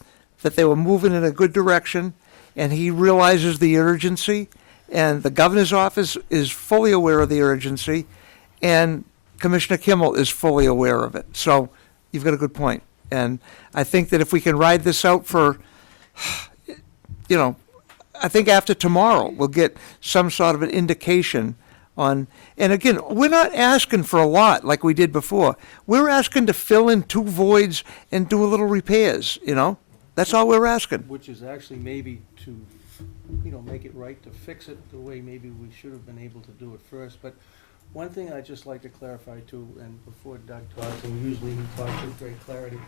that they were moving in a good direction, and he realizes the urgency, and the governor's office is fully aware of the urgency, and Commissioner Kimmel is fully aware of it. So you've got a good point. And I think that if we can ride this out for, I think after tomorrow, we'll get some sort of an indication on, and again, we're not asking for a lot like we did before. We're asking to fill in 2 voids and do a little repairs, That's all we're asking. Which is actually maybe to, make it right, to fix it the way maybe we should have been able to do it first. But one thing I'd just like to clarify too, and before Doug talks, and usually he talks with great clarity,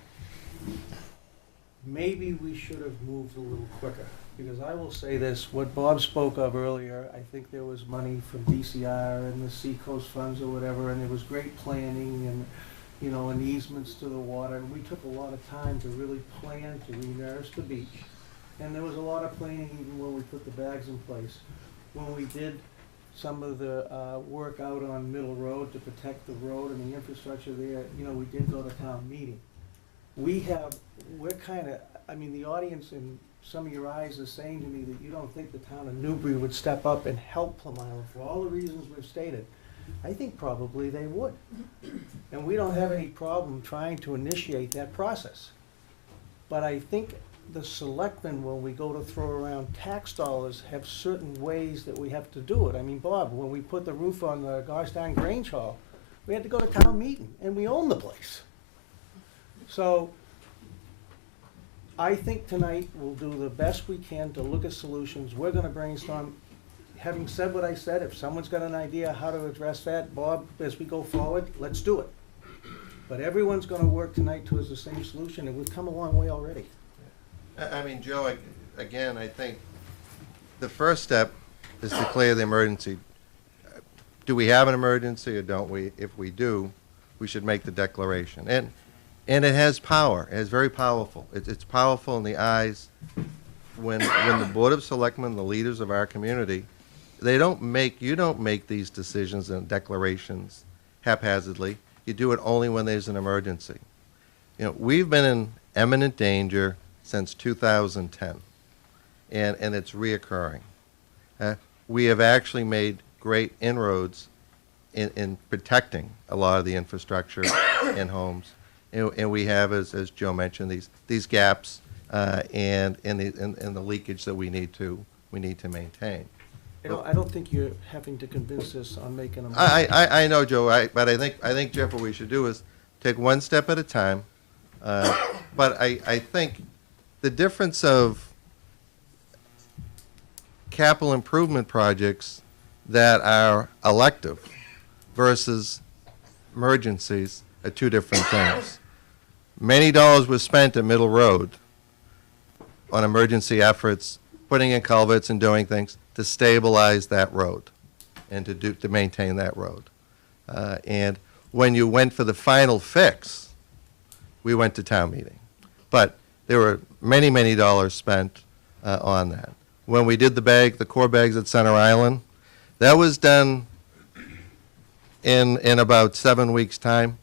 maybe we should have moved a little quicker. Because I will say this, what Bob spoke of earlier, I think there was money from DCR and the Seacoast funds or whatever, and there was great planning and, you know, and easements to the water. And we took a lot of time to really plan to re-nourish the beach. And there was a lot of planning even when we put the bags in place. When we did some of the work out on Middle Road to protect the road and the infrastructure there, you know, we did go to town meeting. We're kind of, I mean, the audience in some of your eyes are saying to me that you don't think the town of Newbury would step up and help Plum Island for all the reasons we've stated. I think probably they would. And we don't have any problem trying to initiate that process. But I think the selectmen, when we go to throw around tax dollars, have certain ways that we have to do it. I mean, Bob, when we put the roof on the Garstown Grange Hall, we had to go to town meeting, and we own the place. So, I think tonight we'll do the best we can to look at solutions. We're gonna brainstorm. Having said what I said, if someone's got an idea how to address that, Bob, as we go forward, let's do it. But everyone's gonna work tonight towards the same solution, and we've come a long way already. I mean, Joe, again, I think the first step is to declare the emergency. Do we have an emergency or don't we? If we do, we should make the declaration. And it has power. It is very powerful. It's powerful in the eyes when the Board of Selectmen, the leaders of our community, you don't make these decisions and declarations haphazardly. You do it only when there's an emergency. You know, we've been in imminent danger since 2010, and it's reoccurring. We have actually made great inroads in protecting a lot of the infrastructure in homes. And we have, as Joe mentioned, these gaps and the leakage that we need to maintain. You know, I don't think you're having to convince us on making them. I know, Joe, but I think, Jeff, what we should do is take one step at a time. But I think the difference of capital improvement projects that are elective versus emergencies are two different things. Many dollars were spent at Middle Road on emergency efforts, putting in culverts and doing things to stabilize that road and to maintain that road. And when you went for the final fix, we went to town meeting. But there were many, many dollars spent on that. When we did the core bags at Center Island, that was done in about 7 weeks' time.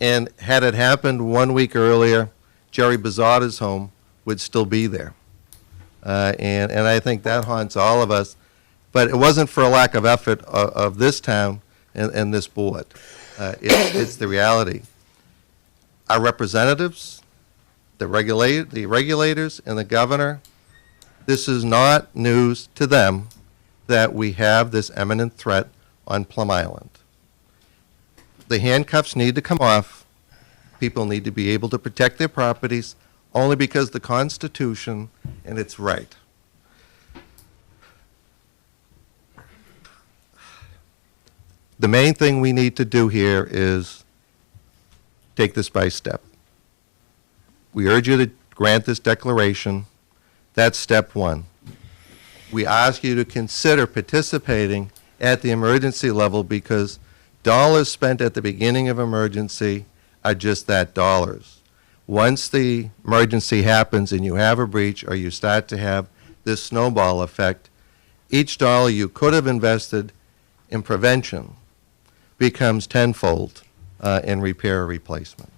And had it happened 1 week earlier, Jerry Bizzotta's home would still be there. And I think that haunts all of us. But it wasn't for a lack of effort of this town and this board. It's the reality. Our representatives, the regulators, and the governor, this is not news to them that we have this imminent threat on Plum Island. The handcuffs need to come off. People need to be able to protect their properties only because the Constitution and it's right. The main thing we need to do here is take this by step. We urge you to grant this declaration. That's step one. We ask you to consider participating at the emergency level because dollars spent at the beginning of emergency are just that, dollars. Once the emergency happens and you have a breach or you start to have this snowball effect, each dollar you could have invested in prevention becomes tenfold in repair or replacement.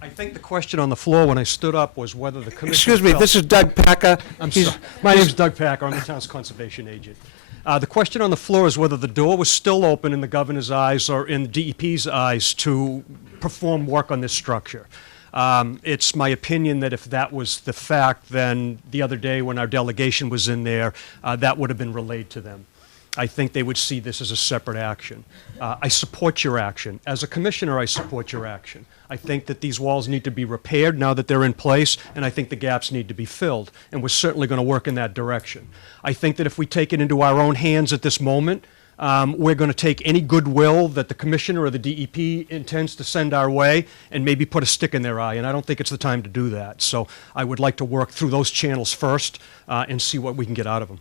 I think the question on the floor when I stood up was whether the commission... Excuse me, this is Doug Packer. I'm sorry. My name's Doug Packer. I'm the town's conservation agent. The question on the floor is whether the door was still open in the governor's eyes or in the DEP's eyes to perform work on this structure. It's my opinion that if that was the fact, then the other day when our delegation was in there, that would have been relayed to them. I think they would see this as a separate action. I support your action. As a commissioner, I support your action. I think that these walls need to be repaired now that they're in place, and I think the gaps need to be filled, and we're certainly going to work in that direction. I think that if we take it into our own hands at this moment, We're going to take any goodwill that the commissioner or the DEP intends to send our way and maybe put a stick in their eye, and I don't think it's the time to do that. So I would like to work through those channels first and see what we can get out of them.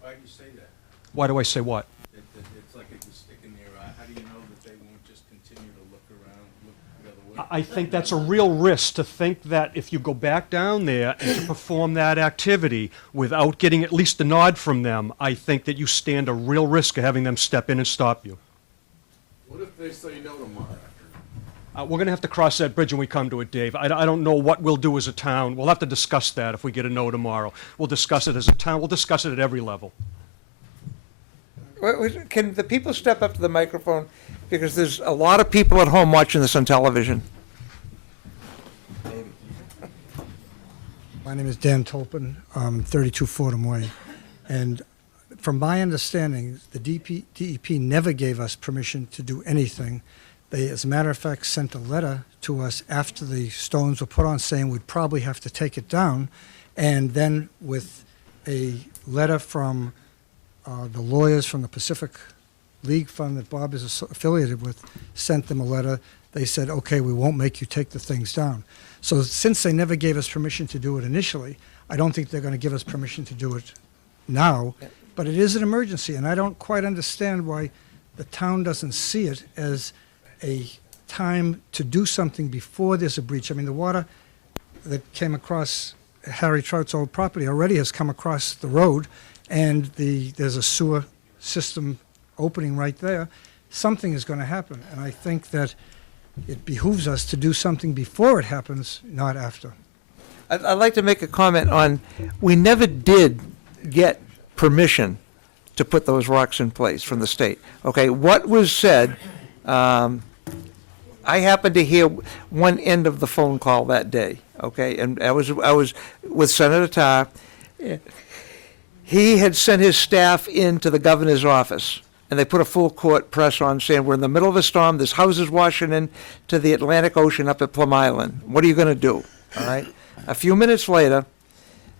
Why do you say that? Why do I say what? It's like a stick in their eye. How do you know that they won't just continue to look around, look the other way? I think that's a real risk, to think that if you go back down there and to perform that activity without getting at least a nod from them, I think that you stand a real risk of having them step in and stop you. What if they say no tomorrow? We're going to have to cross that bridge when we come to it, Dave. I don't know what we'll do as a town. We'll have to discuss that if we get a no tomorrow. We'll discuss it as a town. We'll discuss it at every level. Can the people step up to the microphone? Because there's a lot of people at home watching this on television. My name is Dan Tolpin, 32 Fordham Way. And from my understanding, the DEP never gave us permission to do anything. They, as a matter of fact, sent a letter to us after the stones were put on saying we'd probably have to take it down. And then with a letter from the lawyers from the Pacific League Fund that Bob is affiliated with, sent them a letter. They said, okay, we won't make you take the things down. So since they never gave us permission to do it initially, I don't think they're going to give us permission to do it now. But it is an emergency, and I don't quite understand why the town doesn't see it as a time to do something before there's a breach. I mean, the water that came across Harry Trout's old property already has come across the road, and there's a sewer system opening right there. Something is going to happen, and I think that it behooves us to do something before it happens, not after. I'd like to make a comment on, we never did get permission to put those rocks in place from the state. Okay, what was said, I happened to hear one end of the phone call that day, okay, and I was with Senator Tarr. He had sent his staff into the governor's office, and they put a full court press on saying, we're in the middle of a storm, there's houses washing into the Atlantic Ocean up at Plum Island. What are you going to do? All right. A few minutes later,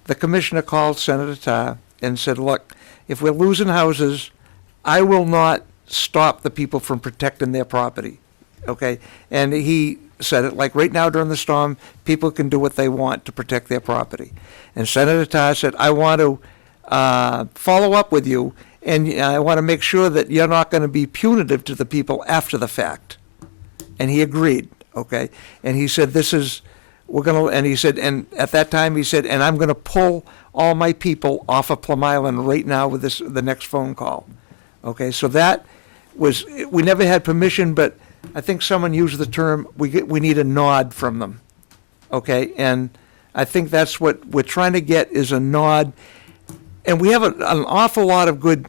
the commissioner called Senator Tarr and said, look, if we're losing houses, I will not stop the people from protecting their property. Okay? And he said it like right now during the storm, people can do what they want to protect their property. And Senator Tarr said, I want to follow up with you, and I want to make sure that you're not going to be punitive to the people after the fact. And he agreed, okay? And he said, and he said, and at that time he said, and I'm going to pull all my people off of Plum Island right now with the next phone call. Okay, so that was, we never had permission, but I think someone used the term, we need a nod from them. Okay, and I think that's what we're trying to get, is a nod. And we have an awful lot of good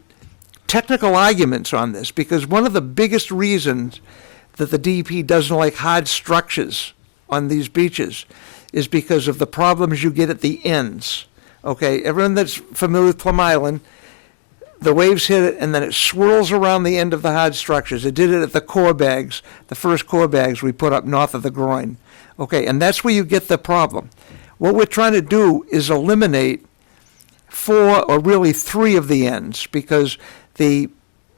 technical arguments on this, because one of the biggest reasons that the DEP doesn't like hard structures on these beaches is because of the problems you get at the ends. Okay, everyone that's familiar with Plum Island, the waves hit it and then it swirls around the end of the hard structures. It did it at the core bags, the first core bags we put up north of the groin. Okay, and that's where you get the problem. What we're trying to do is eliminate 4 or really 3 of the ends, because the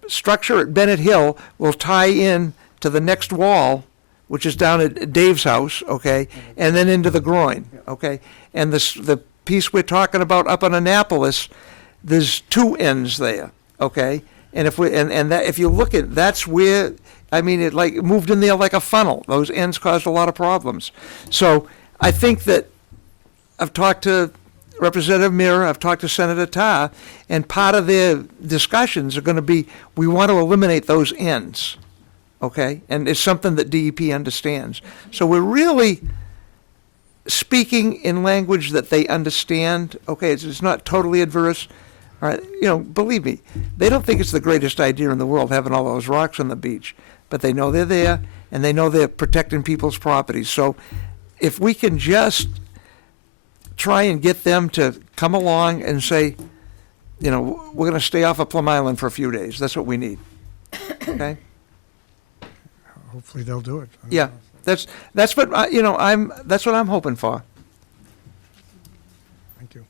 structure at Bennett Hill will tie in to the next wall, which is down at Dave's house, okay, and then into the groin, okay? And the piece we're talking about up in Annapolis, there's 2 ends there, okay? And if you look at, that's where, I mean, it like moved in there like a funnel. Those ends caused a lot of problems. So I think that I've talked to Representative Mira, I've talked to Senator Tarr, and part of their discussions are going to be, we want to eliminate those ends, okay? And it's something that DEP understands. So we're really speaking in language that they understand, okay? It's not totally adverse. All right, you know, believe me, they don't think it's the greatest idea in the world having all those rocks on the beach, but they know they're there, and they know they're protecting people's properties. So if we can just try and get them to come along and say, you know, we're going to stay off of Plum Island for a few days. That's what we need. Okay? Hopefully they'll do it. Yeah, that's what that's what I'm hoping for. Thank you.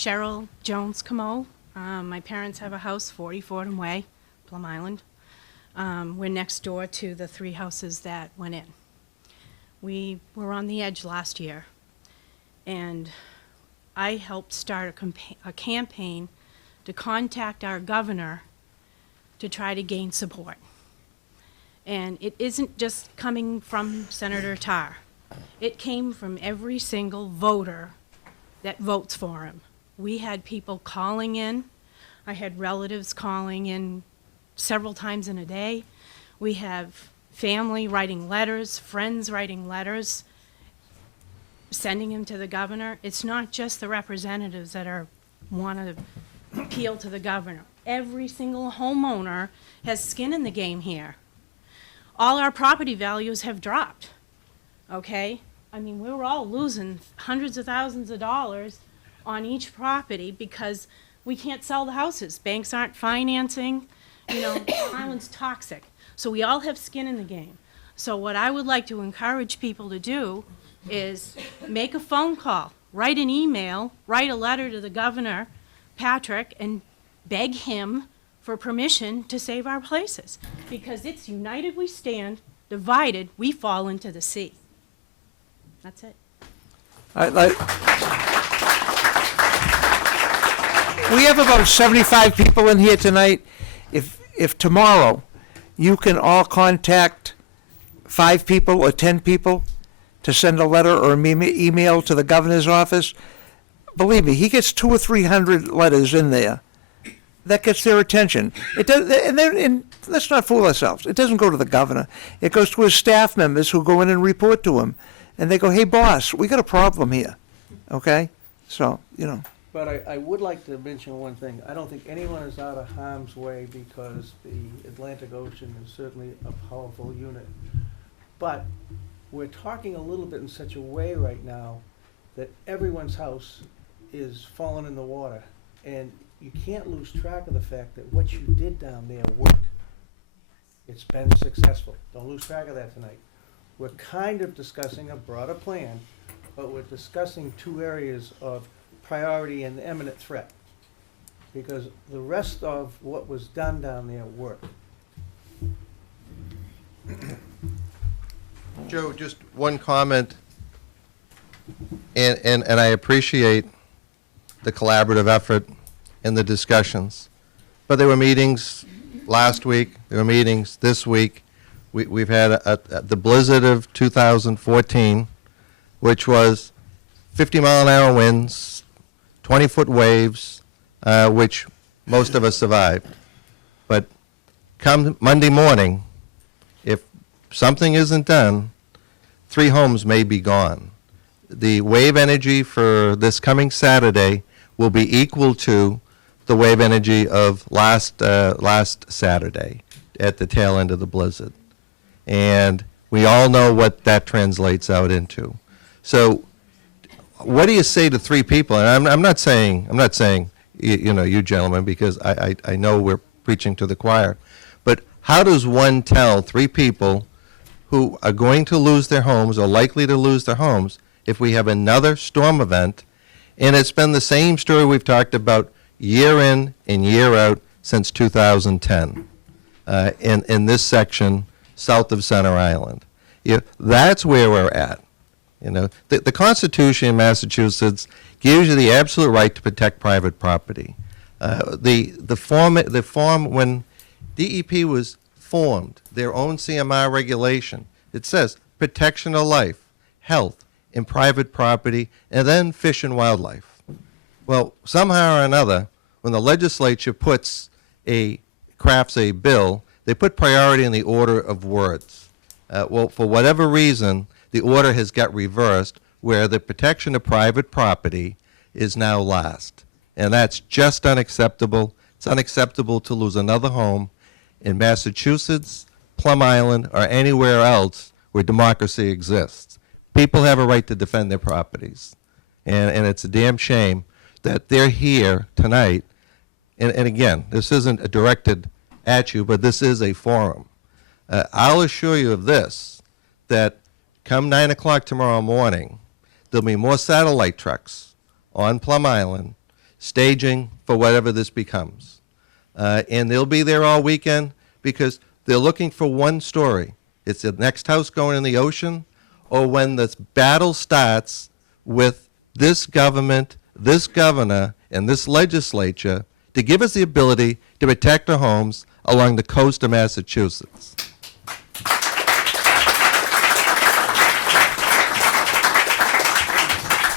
Cheryl Jones Camo. My parents have a house, 40 Fordham Way, Plum Island. We're next door to the 3 houses that went in. We were on the edge last year, and I helped start a campaign to contact our governor to try to gain support. And it isn't just coming from Senator Tarr. It came from every single voter that votes for him. We had people calling in. I had relatives calling in several times in a day. We have family writing letters, friends writing letters, sending them to the governor. It's not just the representatives that want to appeal to the governor. Every single homeowner has skin in the game here. All our property values have dropped, okay? I mean, we were all losing hundreds of thousands of dollars on each property because we can't sell the houses. Banks aren't financing, you know, Island's toxic. So we all have skin in the game. So what I would like to encourage people to do is make a phone call, write an email, write a letter to the governor, Patrick, and beg him for permission to save our places. Because it's united we stand, divided we fall into the sea. That's it. We have about 75 people in here tonight. If tomorrow you can all contact 5 people or 10 people to send a letter or an email to the governor's office, believe me, he gets 200 or 300 letters in there. That gets their attention. It does, and let's not fool ourselves. It doesn't go to the governor. It goes to his staff members who go in and report to him, and they go, "Hey, boss, we got a problem here." Okay, so you know. But I would like to mention one thing. I don't think anyone is out of harm's way because the Atlantic Ocean is certainly a powerful unit. But we're talking a little bit in such a way right now that everyone's house is falling in the water. And you can't lose track of the fact that what you did down there worked. It's been successful. Don't lose track of that tonight. We're kind of discussing a broader plan, but we're discussing 2 areas of priority and imminent threat. Because the rest of what was done down there worked. Joe, just one comment, and I appreciate the collaborative effort and the discussions. But there were meetings last week, there were meetings this week. We've had the blizzard of 2014, which was 50-mile-an-hour winds, 20-foot waves, which most of us survived. But come Monday morning, if something isn't done, 3 homes may be gone. The wave energy for this coming Saturday will be equal to the wave energy of last Saturday at the tail end of the blizzard. And we all know what that translates out into. So what do you say to 3 people? And I'm not saying you know, you gentlemen, because I know we're preaching to the choir. But how does one tell 3 people who are going to lose their homes or likely to lose their homes if we have another storm event? And it's been the same story we've talked about year in and year out since 2010 in this section south of Center Island. That's where we're at. You know, the Constitution in Massachusetts gives you the absolute right to protect private property. The form when DEP was formed, their own CMR regulation, it says protection of life, health, and private property, and then fish and wildlife. Well, somehow or another, when the legislature crafts a bill, they put priority in the order of words. Well, for whatever reason, the order has got reversed, where the protection of private property is now last. And that's just unacceptable. It's unacceptable to lose another home in Massachusetts, Plum Island, or anywhere else where democracy exists. People have a right to defend their properties. And it's a damn shame that they're here tonight. And again, this isn't directed at you, but this is a forum. I'll assure you of this, that come 9 o'clock tomorrow morning, there'll be more satellite trucks on Plum Island staging for whatever this becomes. And they'll be there all weekend because they're looking for one story. It's the next house going in the ocean, or when this battle starts with this government, this governor, and this legislature to give us the ability to protect our homes along the coast of Massachusetts.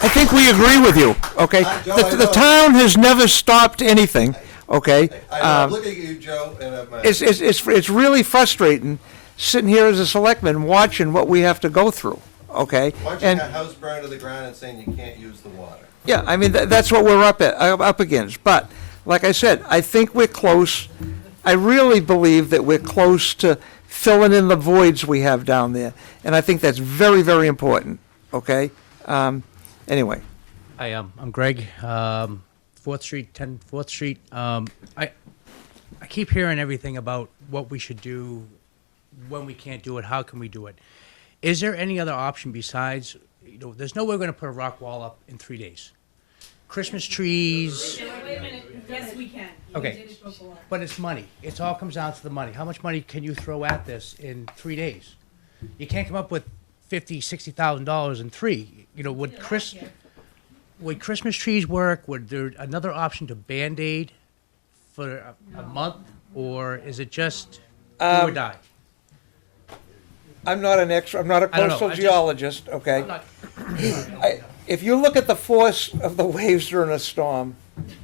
I think we agree with you, okay? Joe, I The know. town has never stopped anything, okay? I'm looking at you, Joe, and It's really frustrating sitting here as a selectman watching what we have to go through, okay? watching And, a house burn to the ground and saying you can't use the water. yeah, I mean, that's what we're up against. But, like I said, I think we're close. I really believe that we're close to filling in the voids we have down there. And I think that's very, very important, okay? Anyway. Hi, I'm Greg, 4th Street, 10 4th Street. I keep hearing everything about what we should do, when we can't do it, how can we do it. Is there any other option besides, there's no way we're going to put a rock wall up in 3 days. Christmas trees. Wait a minute, yes, we can. Okay, but it's money. It all comes down to the money. How much money can you throw at this in 3 days? You can't come up with $50,000-$60,000 in 3. Would Christmas trees work? Would there another option to Band-Aid for a month, or is it just do or die? I'm not an expert, I'm not a I don't know, coastal I just- geologist, okay? I'm not- If you look at the force of the waves during a storm,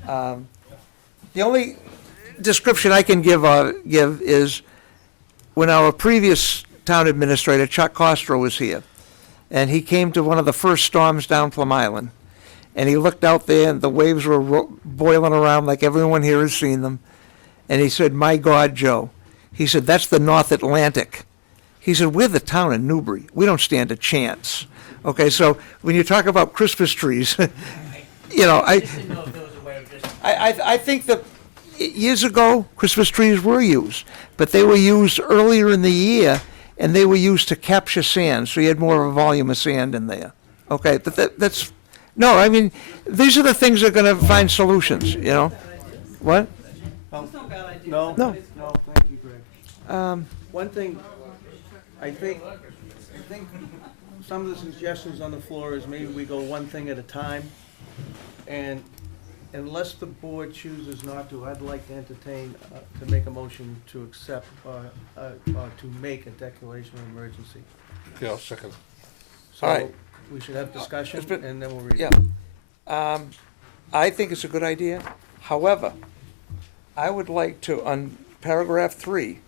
the only description I can give is when our previous town administrator, Chuck Costro, was here, and he came to one of the first storms down Plum Island, and he looked out there, and the waves were boiling around like everyone here has seen them, and he said, "My God, Joe," he said, "that's the North Atlantic." He said, "We're the town of Newbury. We don't stand a chance." Okay, so when you talk about Christmas trees, I think that years ago, Christmas trees were used, but they were used earlier in the year, and they were used to capture sand, so you had more of a volume of sand in there. Okay, but that's, no, I mean, these are the things that are gonna find solutions, What? No, No. thank you, Greg. One thing, I think some of the suggestions on the floor is maybe we go one thing at a time. And unless the board chooses not to, I'd like to entertain, to make a motion to accept, or to make a declaration of emergency. Yeah, I'll second. All right. So we should have discussion, and then we'll read. Yeah. I think it's a good idea. However, I would like to, on paragraph 3,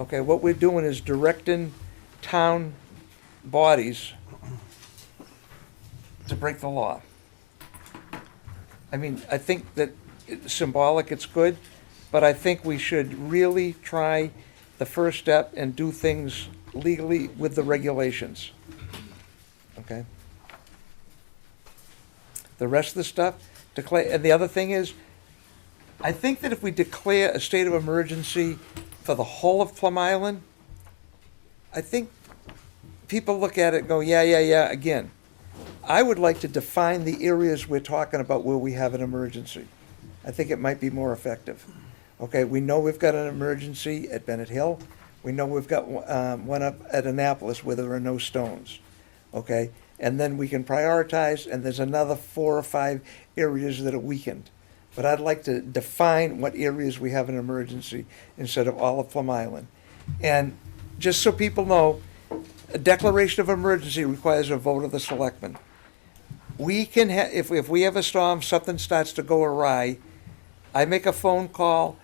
okay, what we're doing is directing town bodies to break the law. I mean, I think that it's symbolic, it's good, but I think we should really try the first step and do things legally with the regulations. Okay? The rest of the stuff, declare, and the other thing is, I think that if we declare a state of emergency for the whole of Plum Island, I think people look at it and go, yeah, again. I would like to define the areas we're talking about where we have an emergency. I think it might be more effective. Okay, we know we've got an emergency at Bennett Hill. We know we've got one up at Annapolis where there are no stones. Okay, and then we can prioritize, and there's another 4 or 5 areas that are weakened. But I'd like to define what areas we have an emergency instead of all of Plum Island. And just so people know, a declaration of emergency requires a vote of the selectmen. We can if we have a storm, something starts to go awry, I make a phone call,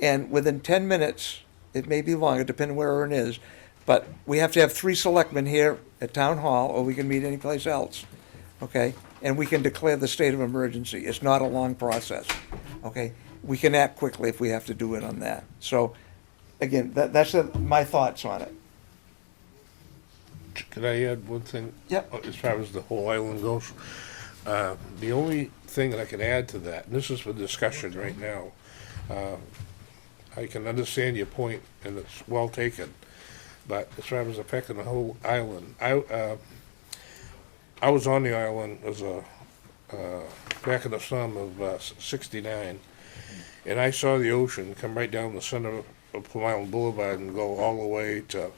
and within 10 minutes, it may be longer, depending where it is, but we have to have 3 selectmen here at Town Hall, or we can meet anyplace else, okay? And we can declare the state of emergency. It's not a long process, okay? We can act quickly if we have to do it on that. So, again, that's my thoughts on it. Can I add one thing? Yep. As far as the whole island goes? The only thing that I can add to that, and this is for discussion right now, I can understand your point, and it's well taken, but as far as affecting the whole island, I was on the island as a back in the summer of '69, and I saw the ocean come right down the center of Plum Island Boulevard and go all the way to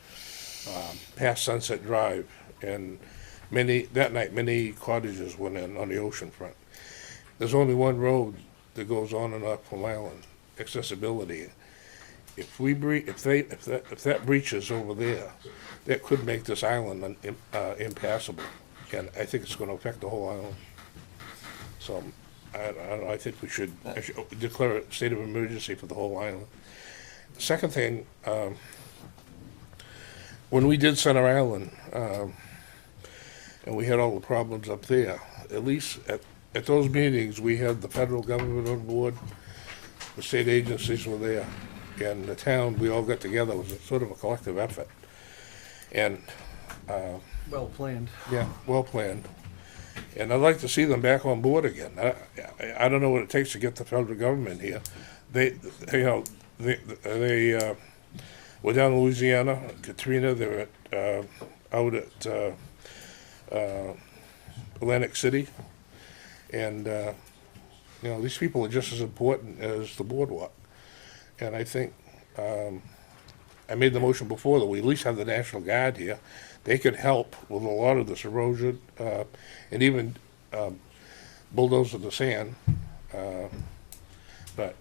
past Sunset Drive. And that night, many cottages went in on the ocean front. There's only one road that goes on and off Plum Island, accessibility. If that breaches over there, that could make this island impassable, and I think it's going to affect the whole island. So, I don't know, I think I should declare a state of emergency for the whole island. Second thing, when we did Center Island, and we had all the problems up there, at least at those meetings, we had the federal government on board, the state agencies were there, and the town, we all got together. It was sort of a collective effort. And, Well planned. yeah, well planned. And I'd like to see them back on board again. I don't know what it takes to get the federal government here. They were down in Louisiana, Katrina, they were out at Atlantic City. And, these people are just as important as the boardwalk. And I think, I made the motion before that we at least have the National Guard here. They could help with a lot of this erosion, and even bulldoze the sand. But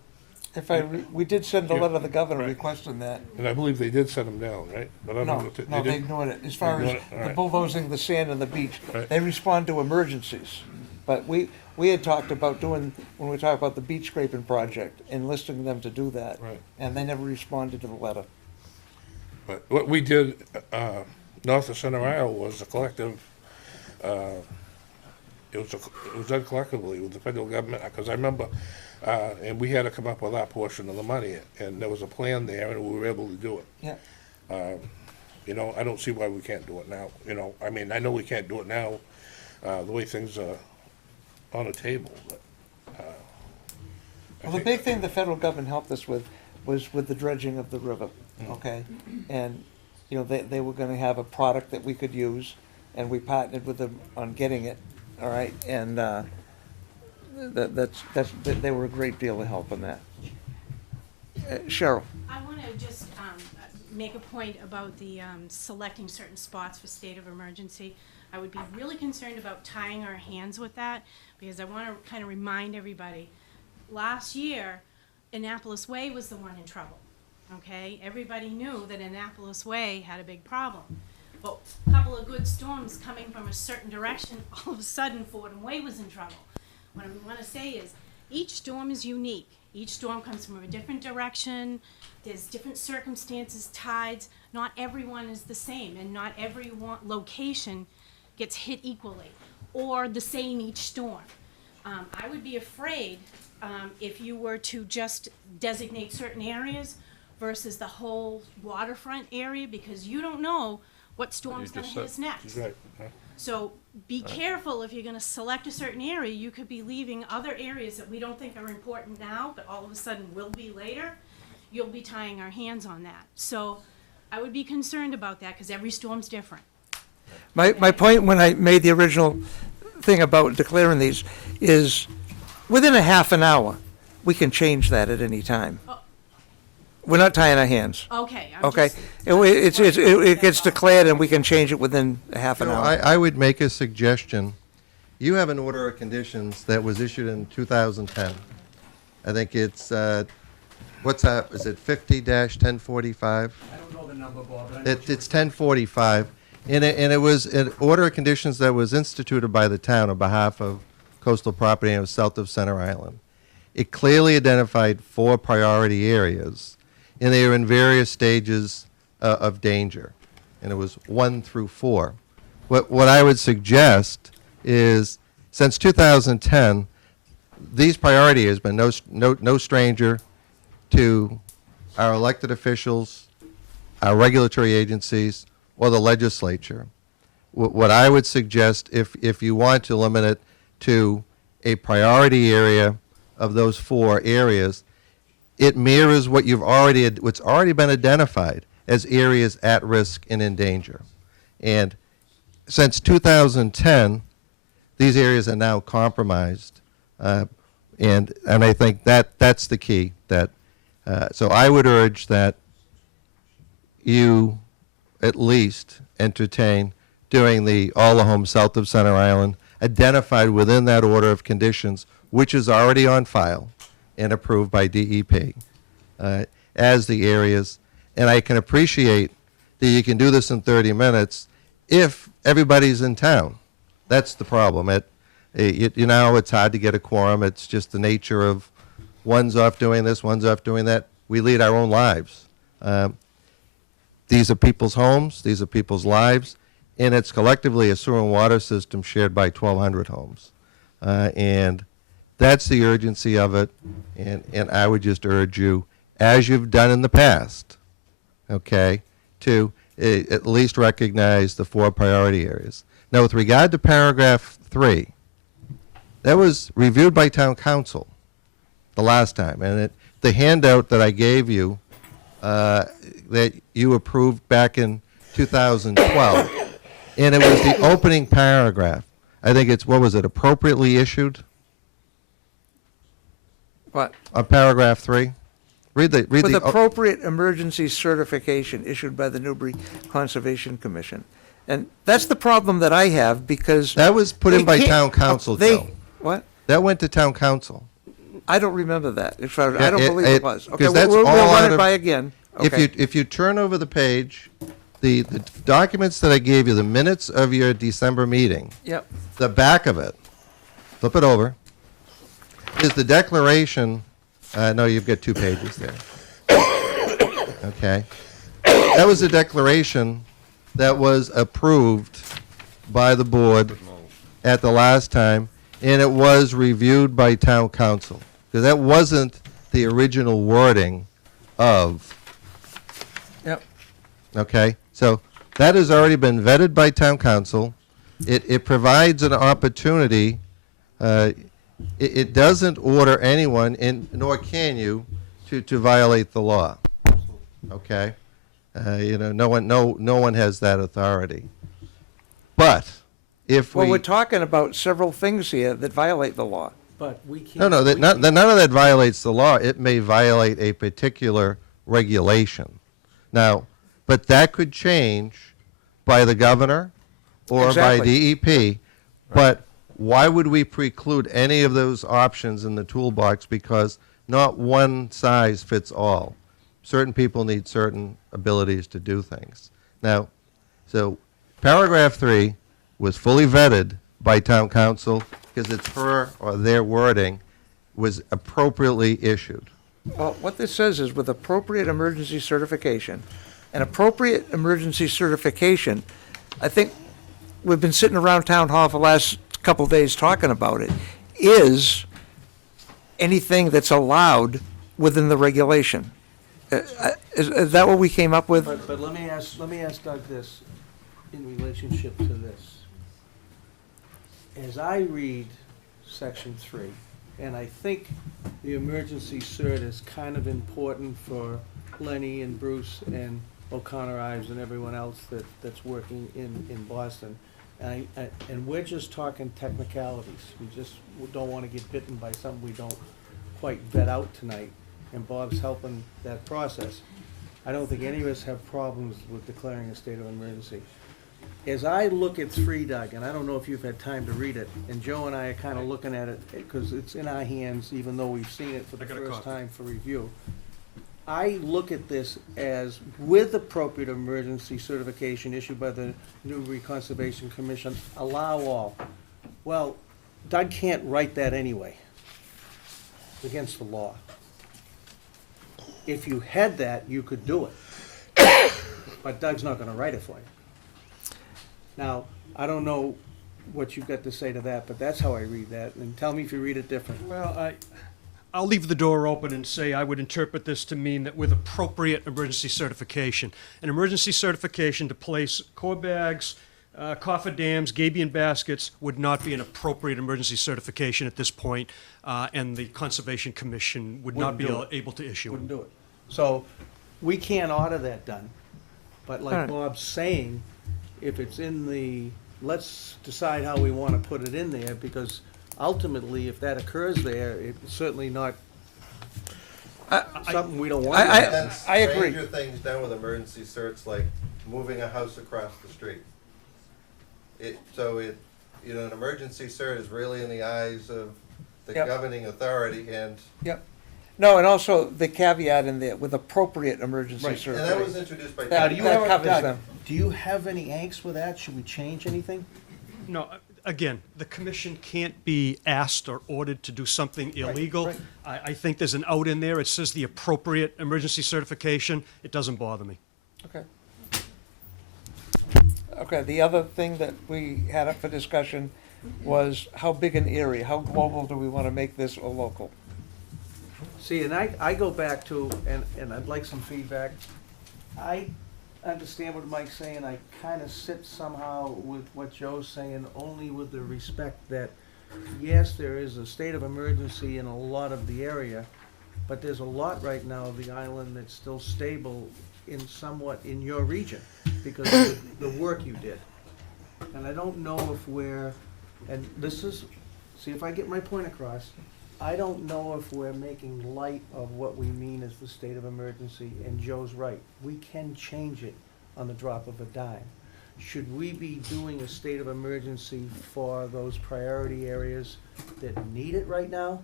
We did send a Yeah, letter to the governor right. requesting that. And I believe they did set them down, right? But I don't know No, if they no, they did. ignored it. As far as Ignored it, all the right. bulldozing the sand on the beach, Right. they respond to emergencies. But we had talked about doing, when we talked about the beach scraping project, enlisting them to do that. Right. And they never responded to the letter. But what we did, north of Center Isle was a collective, it was done collectively with the federal government, because I remember, and we had to come up with our portion of the money, and there was a plan there, and we were able to do it. Yeah. I don't see why we can't do it now, I mean, I know we can't do it now, the way things are on the table, but, Well, the big thing the federal government helped us with was with the dredging of the river, okay? And, they were gonna have a product that we could use, and we partnered with them on getting it, all right? And, they were a great deal of help in that. Cheryl? I want to just make a point about the selecting certain spots for state of emergency. I would be really concerned about tying our hands with that, because I want to kind of remind everybody, last year, Annapolis Way was the one in trouble, okay? Everybody knew that Annapolis Way had a big problem. But a couple of good storms coming from a certain direction, all of a sudden Fordham Way was in trouble. What I want to say is, each storm is unique. Each storm comes from a different direction. There's different circumstances, tides. Not everyone is the same, and not every location gets hit equally or the same each storm. I would be afraid if you were to just designate certain areas versus the whole waterfront area, because you don't know what storm's going to hit us next. right, huh? So be careful if you're gonna select a certain area, you could be leaving other areas that we don't think are important now, but all of a sudden will be later. You'll be tying our hands on that. So I would be concerned about that, because every storm's different. My point when I made the original thing about declaring these is, within a half an hour, we can change that at any time. Oh. We're not tying our hands. Okay, Okay? It gets declared and we can change it within a half an hour. I would make a suggestion. You have an order of conditions that was issued in 2010. I think it's, what's that, is it 50-1045? I don't know the number, Bob, but I know It's 1045, and it was an order of conditions that was instituted by the town on behalf of coastal property and it was south of Center Island. It clearly identified 4 priority areas, and they were in various stages of danger, and it was 1 through 4. What I would suggest is, since 2010, these priority has been no stranger to our elected officials, our regulatory agencies, or the legislature. What I would suggest, if you want to limit it to a priority area of those 4 areas, it mirrors what's already been identified as areas at risk and in danger. And since 2010, these areas are now compromised And I think that's the key. So I would urge that you at least entertain doing all the homes south of Center Island, identified within that order of conditions, which is already on file and approved by DEP, as the areas. And I can appreciate that you can do this in 30 minutes if everybody's in town. That's the problem. It's hard to get a quorum. It's just the nature of one's off doing this, one's off doing that. We lead our own lives. These are people's homes, these are people's lives, and it's collectively a sewer and water system shared by 1,200 homes. And that's the urgency of it, and I would just urge you, as you've done in the past, okay, to at least recognize the 4 priority areas. Now, with regard to paragraph 3, that was reviewed by town council the last time, and the handout that I gave you that you approved back in 2012, and it was the opening paragraph. I think it's, what was it, appropriately issued? What? On paragraph 3? Read With the appropriate emergency certification issued by the Newbury Conservation Commission. And that's the problem that I have, because... That was put in they by can't- town council, Joe. What? That went to town council. I don't remember that. I don't believe it was. Okay, because that's we'll all run out it of- by again. Okay. If you turn over the page, the documents that I gave you, the minutes of your December meeting, Yep. the back of it, flip it over, is the declaration. No, you've got 2 pages there. Okay. That was a declaration that was approved by the board at the last time, and it was reviewed by town council. Because that wasn't the original wording of. Yep. Okay, so that has already been vetted by town council. It provides an opportunity. It doesn't order anyone, nor can you, to violate the law. Okay, no one has that authority. But if Well, we're talking about several things here that violate the law. But we can't. none of that violates the law. It may violate a particular regulation. Now, but that could change by the governor or by Exactly. DEP. But why would we preclude any of those options in the toolbox? Because not one size fits all. Certain people need certain abilities to do things. Now, so paragraph 3 was fully vetted by town council because it's her or their wording was appropriately issued. Well, what this says is with appropriate emergency certification. An appropriate emergency certification, I think we've been sitting around town hall for the last couple of days talking about it, is anything that's allowed within the regulation. Is that what we came up with? But let me ask Doug this in relationship to this. As I read section 3, and I think the emergency cert is kind of important for Lenny and Bruce and O'Connor Ives and everyone else that's working in Boston. And we're just talking technicalities. We just don't want to get bitten by something we don't quite vet out tonight. And Bob's helping that process. I don't think any of us have problems with declaring a state of emergency. As I look at 3, Doug, and I don't know if you've had time to read it, and Joe and I are kind of looking at it because it's in our hands, even though we've seen it for the first time for review. I look at this as with appropriate emergency certification issued by the Newbury Conservation Commission, allow all. Well, Doug can't write that anyway. It's against the law. If you had that, you could do it. But Doug's not gonna write it for you. Now, I don't know what you've got to say to that, but that's how I read that, and tell me if you read it different. Well, I'll leave the door open and say I would interpret this to mean that with appropriate emergency certification, an emergency certification to place core bags, coffer dams, gabion baskets would not be an appropriate emergency certification at this point, and the Conservation Commission would not be able to issue it. Wouldn't do it. So, we can't order that done, but like Alright. Bob's saying, if it's in the, let's decide how we wanna put it in there, because ultimately, if that occurs there, it's certainly not something we don't want. I agree. Stranger things done with emergency certs, like moving a house across the street. An emergency cert is really in the eyes of the Yep. governing authority, and Yep. No, and also the caveat in there with appropriate emergency Right. service. that was introduced by. That- Do you that have, covers Doug, them. do you have any angst with that? Should we change anything? No, again, the commission can't be asked or ordered to do something illegal. right. I think there's an out in there. It says the appropriate emergency certification. It doesn't bother me. Okay. Okay, the other thing that we had up for discussion was how big an area, how global do we want to make this or local? See, and I go back to, and I'd like some feedback. I understand what Mike's saying. I kind of sit somehow with what Joe's saying, only with the respect that, yes, there is a state of emergency in a lot of the area, but there's a lot right now of the island that's still stable in somewhat in your region because of the work you did. And I don't know if we're, and this is, see if I get my point across, I don't know if we're making light of what we mean as the state of emergency, and Joe's right. We can change it on the drop of a dime. Should we be doing a state of emergency for those priority areas that need it right now?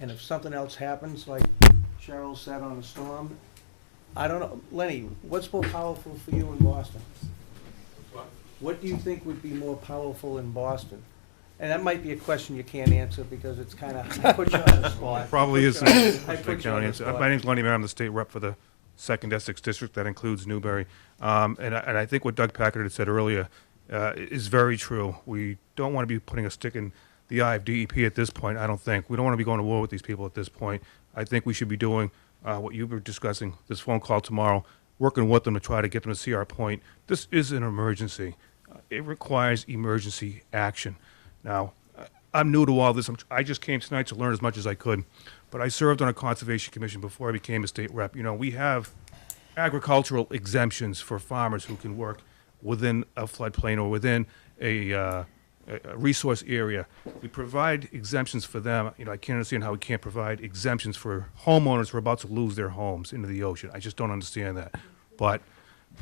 And if something else happens, like Cheryl said on a storm, I don't know. Lenny, what's more powerful for you in Boston? What do you think would be more powerful in Boston? And that might be a question you can't answer because it's kind of, I put you on the spot. Probably I is put you on- the I put you on county the answer. spot. My name's Lenny Mayer. I'm the state rep for the Second Essex District. That includes Newbury. And I think what Doug Packard had said earlier is very true. We don't want to be putting a stick in the eye of DEP at this point, I don't think. We don't want to be going to war with these people at this point. I think we should be doing what you were discussing, this phone call tomorrow, working with them to try to get them to see our point. This is an emergency. It requires emergency action. Now, I'm new to all this. I just came tonight to learn as much as I could, but I served on a conservation commission before I became a state rep. You know, we have agricultural exemptions for farmers who can work within a floodplain or within a resource area. We provide exemptions for them. You know, I can't understand how we can't provide exemptions for homeowners who are about to lose their homes into the ocean. I just don't understand that. But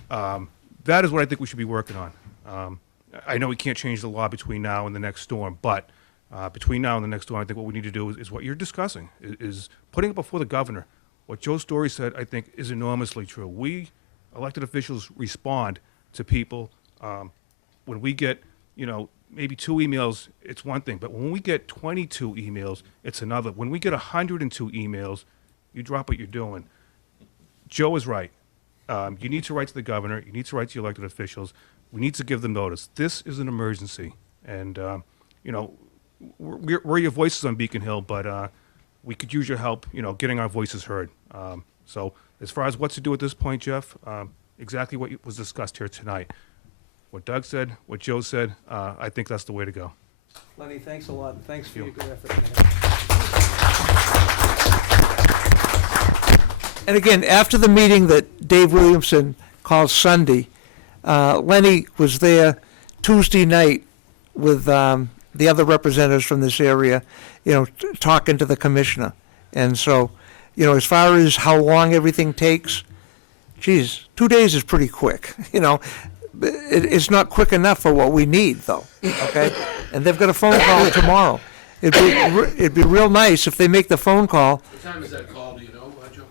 that is what I think we should be working on. I know we can't change the law between now and the next storm, but between now and the next storm, I think what we need to do is what you're discussing, is putting it before the governor. What Joe Story said, I think, is enormously true. We, elected officials, respond to people. When we get, you know, maybe 2 emails, it's one thing. But when we get 22 emails, it's another. When we get 102 emails, you drop what you're doing. Joe is right. You need to write to the governor. You need to write to your elected officials. We need to give them notice. This is an emergency. And, you know, we're your voices on Beacon Hill, but we could use your help, you know, getting our voices heard. So as far as what to do at this point, Jeff, exactly what was discussed here tonight. What Doug said, what Joe said, I think that's the way to go. Lenny, thanks a lot, and thanks for you. your good effort. And again, after the meeting that Dave Williamson called Sunday, Lenny was there Tuesday night with the other representatives from this area, you know, talking to the commissioner. And so, you know, as far as how long everything takes, geez, 2 days is pretty quick, you know. It's not quick enough for what we need, though, okay? And they've got a phone call tomorrow. It'd be real nice if they make the phone call. What time is that call, do you know, Joe?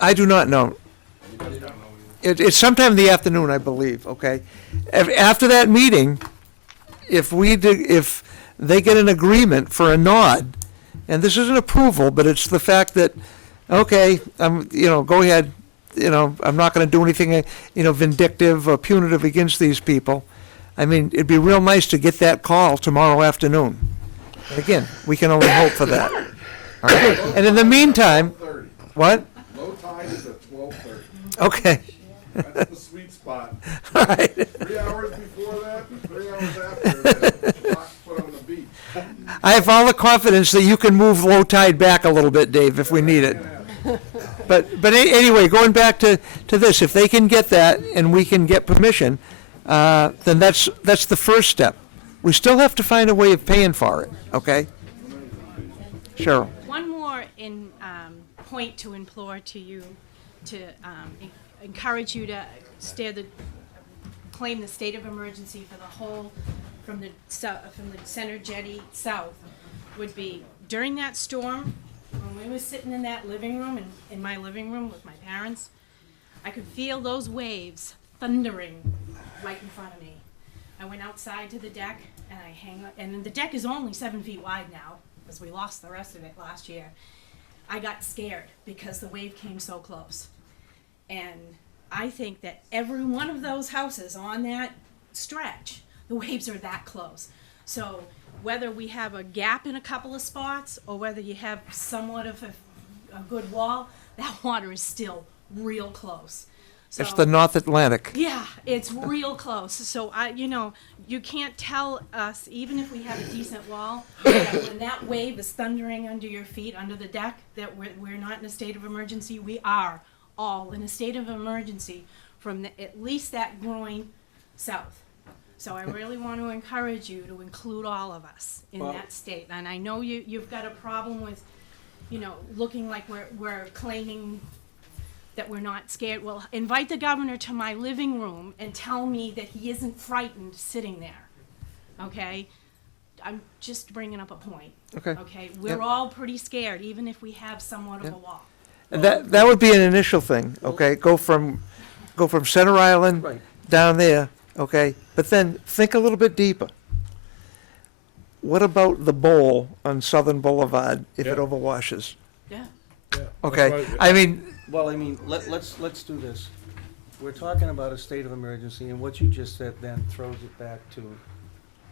I do not know. It's sometime in the afternoon, I believe, okay? After that meeting, if they get an agreement for a nod, and this isn't approval, but it's the fact that, okay, you know, go ahead, you know, I'm not going to do anything, you know, vindictive or punitive against these people. I mean, it'd be real nice to get that call tomorrow afternoon. Again, we can only hope for that. All right? And in the meantime, what? Low tide is at 12:30. Okay. That's the sweet spot. All right. 3 hours before that, and 3 hours after, the clock's put on the beat. I have all the confidence that you can move low tide back a little bit, Dave, if we need it. But anyway, going back to this, if they can get that and we can get permission, then that's the first step. We still have to find a way of paying for it, okay? Cheryl. One more point to implore to you, to encourage you to claim the state of emergency for the whole, from the center jetty south, would be during that storm, when we were sitting in that living room, in my living room with my parents, I could feel those waves thundering right in front of me. I went outside to the deck and and the deck is only 7 feet wide now, because we lost the rest of it last year. I got scared because the wave came so close. And I think that every one of those houses on that stretch, the waves are that close. So whether we have a gap in a couple of spots or whether you have somewhat of a good wall, that water is still real close. So, It's the North Atlantic. yeah, it's real close. So you can't tell us, even if we have a decent wall, that when that wave is thundering under your feet, under the deck, that we're not in a state of emergency. We are all in a state of emergency from at least that groin south. So I really want to encourage you to include all of us in that state. And I know you've got a problem with, looking like we're claiming that we're not scared. Well, invite the governor to my living room and tell me that he isn't frightened sitting there, okay? I'm just bringing up a point. Okay. Okay, we're all pretty scared, even if we have somewhat of a wall. And that would be an initial thing, okay? Go from Center Island Right. down there, okay? But then think a little bit deeper. What about the bowl on Southern Boulevard if it Yeah. overwashes? Yeah. Yeah, Okay, that's why- I mean, Well, I mean, let's do this. We're talking about a state of emergency, and what you just said then throws it back to,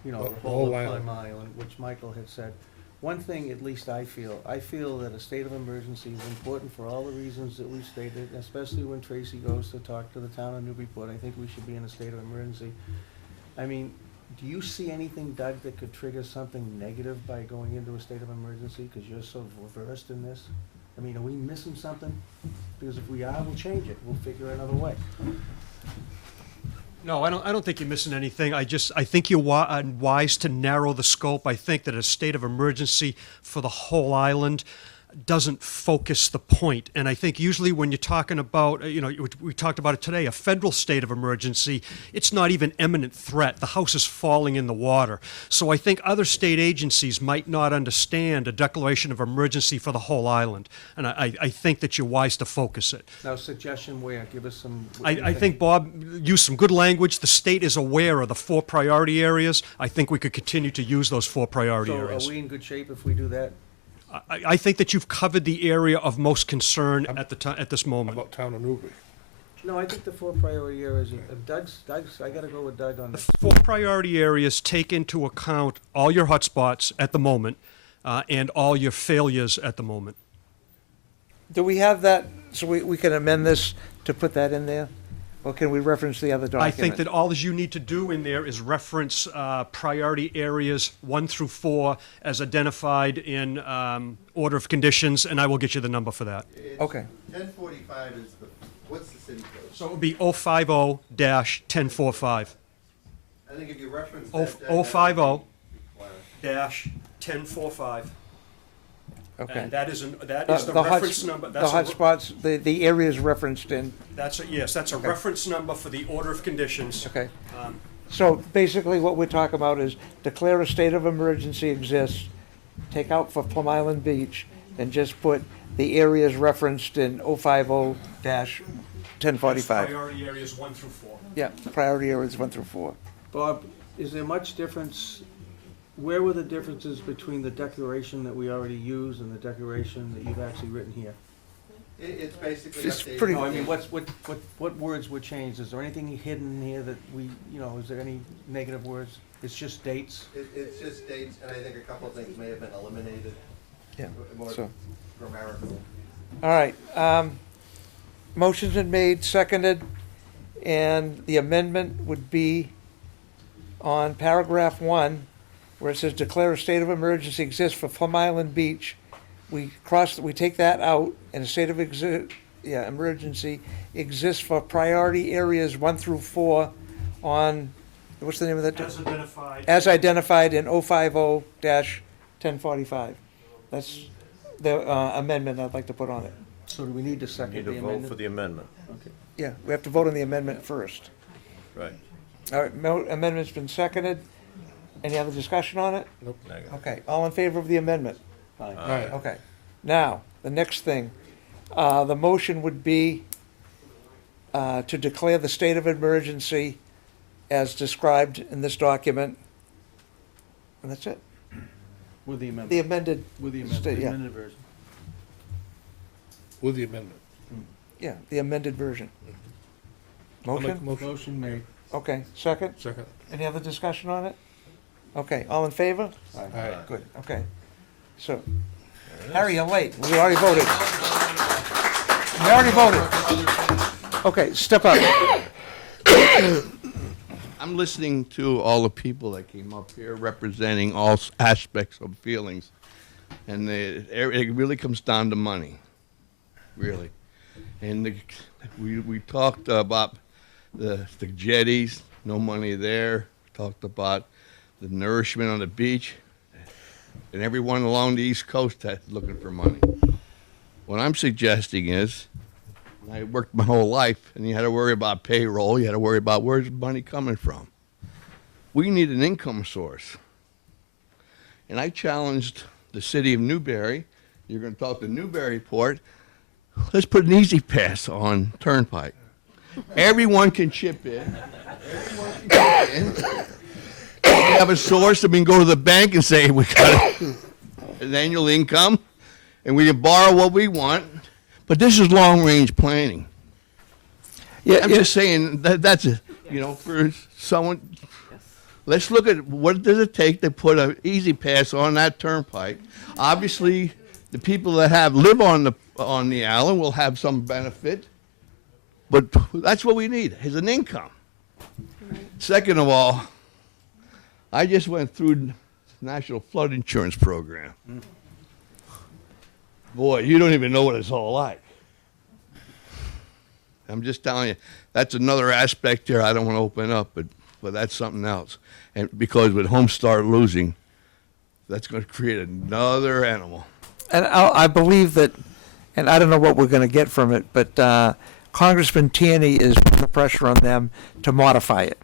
the The whole whole of island. Plum Island, which Michael had said. One thing, at least I feel that a state of emergency is important for all the reasons that we stated, especially when Tracy goes to talk to the town of Newburyport. I think we should be in a state of emergency. I mean, do you see anything, Doug, that could trigger something negative by going into a state of emergency, because you're so versed in this? I mean, are we missing something? Because if we are, we'll change it. We'll figure another way. No, I don't think you're missing anything. I think you're wise to narrow the scope. I think that a state of emergency for the whole island doesn't focus the point. And I think usually when you're talking about, we talked about it today, a federal state of emergency, it's not even imminent threat. The house is falling in the water. So I think other state agencies might not understand a declaration of emergency for the whole island. And I think that you're wise to focus it. Now, suggestion where? Give us some. I think Bob used some good language. The state is aware of the 4 priority areas. I think we could continue to use those 4 priority So areas. are we in good shape if we do that? I think that you've covered the area of most concern at this moment. About town of Newbury. No, I think the 4 priority areas, Doug's, I gotta go with Doug on The this. 4 priority areas take into account all your hotspots at the moment and all your failures at the moment. do we have that, so we can amend this to put that in there? Or can we reference the other document? I think that all you need to do in there is reference priority areas 1 through 4 as identified in order of conditions, and I will get you the number for that. Okay. 1045 is what's the city code? So it would be 050-1045. I think if you reference 050-1045. Okay. And that is the The reference number. The hotspots, the areas referenced in, Yes, that's a reference number for the order of conditions. okay. So basically what we're talking about is declare a state of emergency exists, take out for Plum Island Beach, and just put the areas referenced in 050-1045. Priority areas 1 through 4. Yeah, priority areas 1 through 4. Bob, is there much difference, where were the differences between the declaration that we already used and the declaration that you've actually written here? It's basically It's updated. pretty- No, I mean, what words were changed? Is there anything hidden here that we, is there any negative words? It's just dates? It's just dates, and I think a couple of things may have been eliminated. Yeah, More so- grammatical. All right, motion's been made, seconded, and the amendment would be on paragraph 1, where it says declare a state of emergency exists for Plum Island Beach. We take that out, and a state of emergency exists for priority areas 1 through 4 on, what's the name of that? As identified. As identified in 050-1045. That's the amendment I'd like to put on it. So do we need to second Need the to amendment? vote for the amendment. Okay. Yeah, we have to vote on the amendment first. Right. All right, amendment's been seconded. Any other discussion on it? Nope. Negative. Okay, all in favor of the amendment? Aye. Aye. Okay. Now, the next thing, the motion would be to declare the state of emergency as described in this document. And that's it. With the amendment. The amended, With the state, yeah. amended version. With the amendment. Yeah, the amended version. I'll make Motion? a motion. Motion made. Okay, second? Second. Any other discussion on it? Okay, all in favor? Aye. Good, okay. So, Harry, you're late. We already voted. We already voted. Okay, step up. I'm listening to all the people that came up here representing all aspects of feelings, and it really comes down to money, really. And we talked about the jetties, no money there. Talked about the nourishment on the beach, and everyone along the East Coast that's looking for money. What I'm suggesting is, I worked my whole life, and you had to worry about payroll. You had to worry about where's the money coming from. We need an income source. And I challenged the city of Newbury. You're going to talk to Newburyport. Let's put an easy pass on Turnpike. Everyone can chip in. Everyone can chip in. We have a source that we can go to the bank and say we got an annual income, and we can borrow what we want. But this is long-range planning. Yeah, I'm just saying that's a, for someone. Let's look at what does it take to put an easy pass on that turnpike. Obviously, the people that live on the island will have some benefit, but that's what we need is an income. Second of all, I just went through the National Flood Insurance Program. Boy, you don't even know what it's all like. I'm just telling you, that's another aspect here I don't want to open up, but that's something else. And because with Homestar losing, that's going to create another animal. And I believe that, and I don't know what we're going to get from it, but Congressman Tierney is putting the pressure on them to modify it.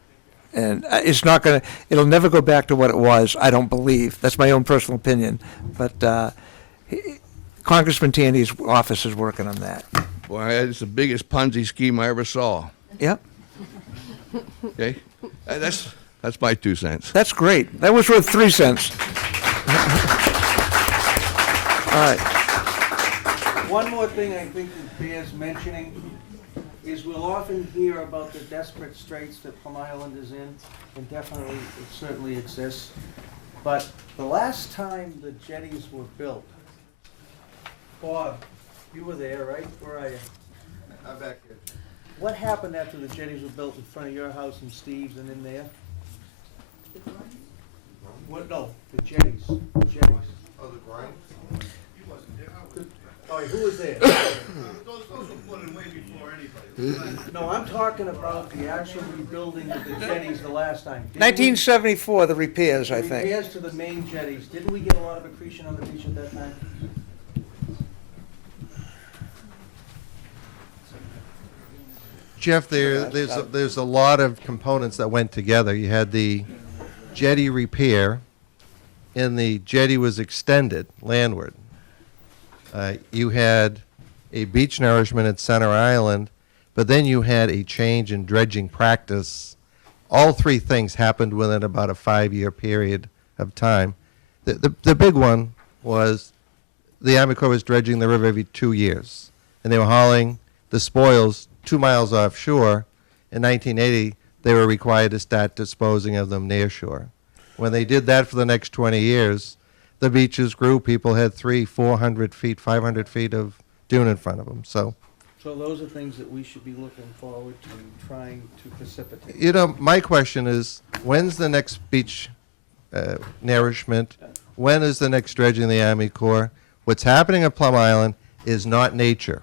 And it's not going to, it'll never go back to what it was, I don't believe. That's my own personal opinion. But Congressman Tierney's office is working on that. Boy, it's the biggest Ponzi scheme I ever saw. Yep. Okay? That's my 2 cents. That's great. That was worth 3 cents. All right. One more thing I think that bears mentioning is we'll often hear about the desperate straits that Plum Island is in, and definitely, it certainly exists. But the last time the jetties were built, Bob, you were there, right? Where are you? I'm back here. What happened after the jetties were built in front of your house and Steve's and in there? What, no, the jetties. Oh, the ground? Oh, who was there? Those were put in way before anybody. No, I'm talking about the actual rebuilding of the jetties the last time. Didn't we- 1974, the repairs, I think. Repairs to the main jetties. Didn't we get a lot of accretion on the beach at that time? Jeff, there's a lot of components that went together. You had the jetty repair, and the jetty was extended landward. You had a beach nourishment at Center Island, but then you had a change in dredging practice. All three things happened within about a 5-year period of time. The big one was the Army Corps was dredging the river every 2 years, and they were hauling the spoils 2 miles offshore. In 1980, they were required to start disposing of them near shore. When they did that for the next 20 years, the beaches grew. People had 300, 400 feet, 500 feet of dune in front of them. So those are things that we should be looking forward to trying to precipitate. You know, my question is, when's the next beach nourishment? When is the next dredging of the Army Corps? What's happening at Plum Island is not nature.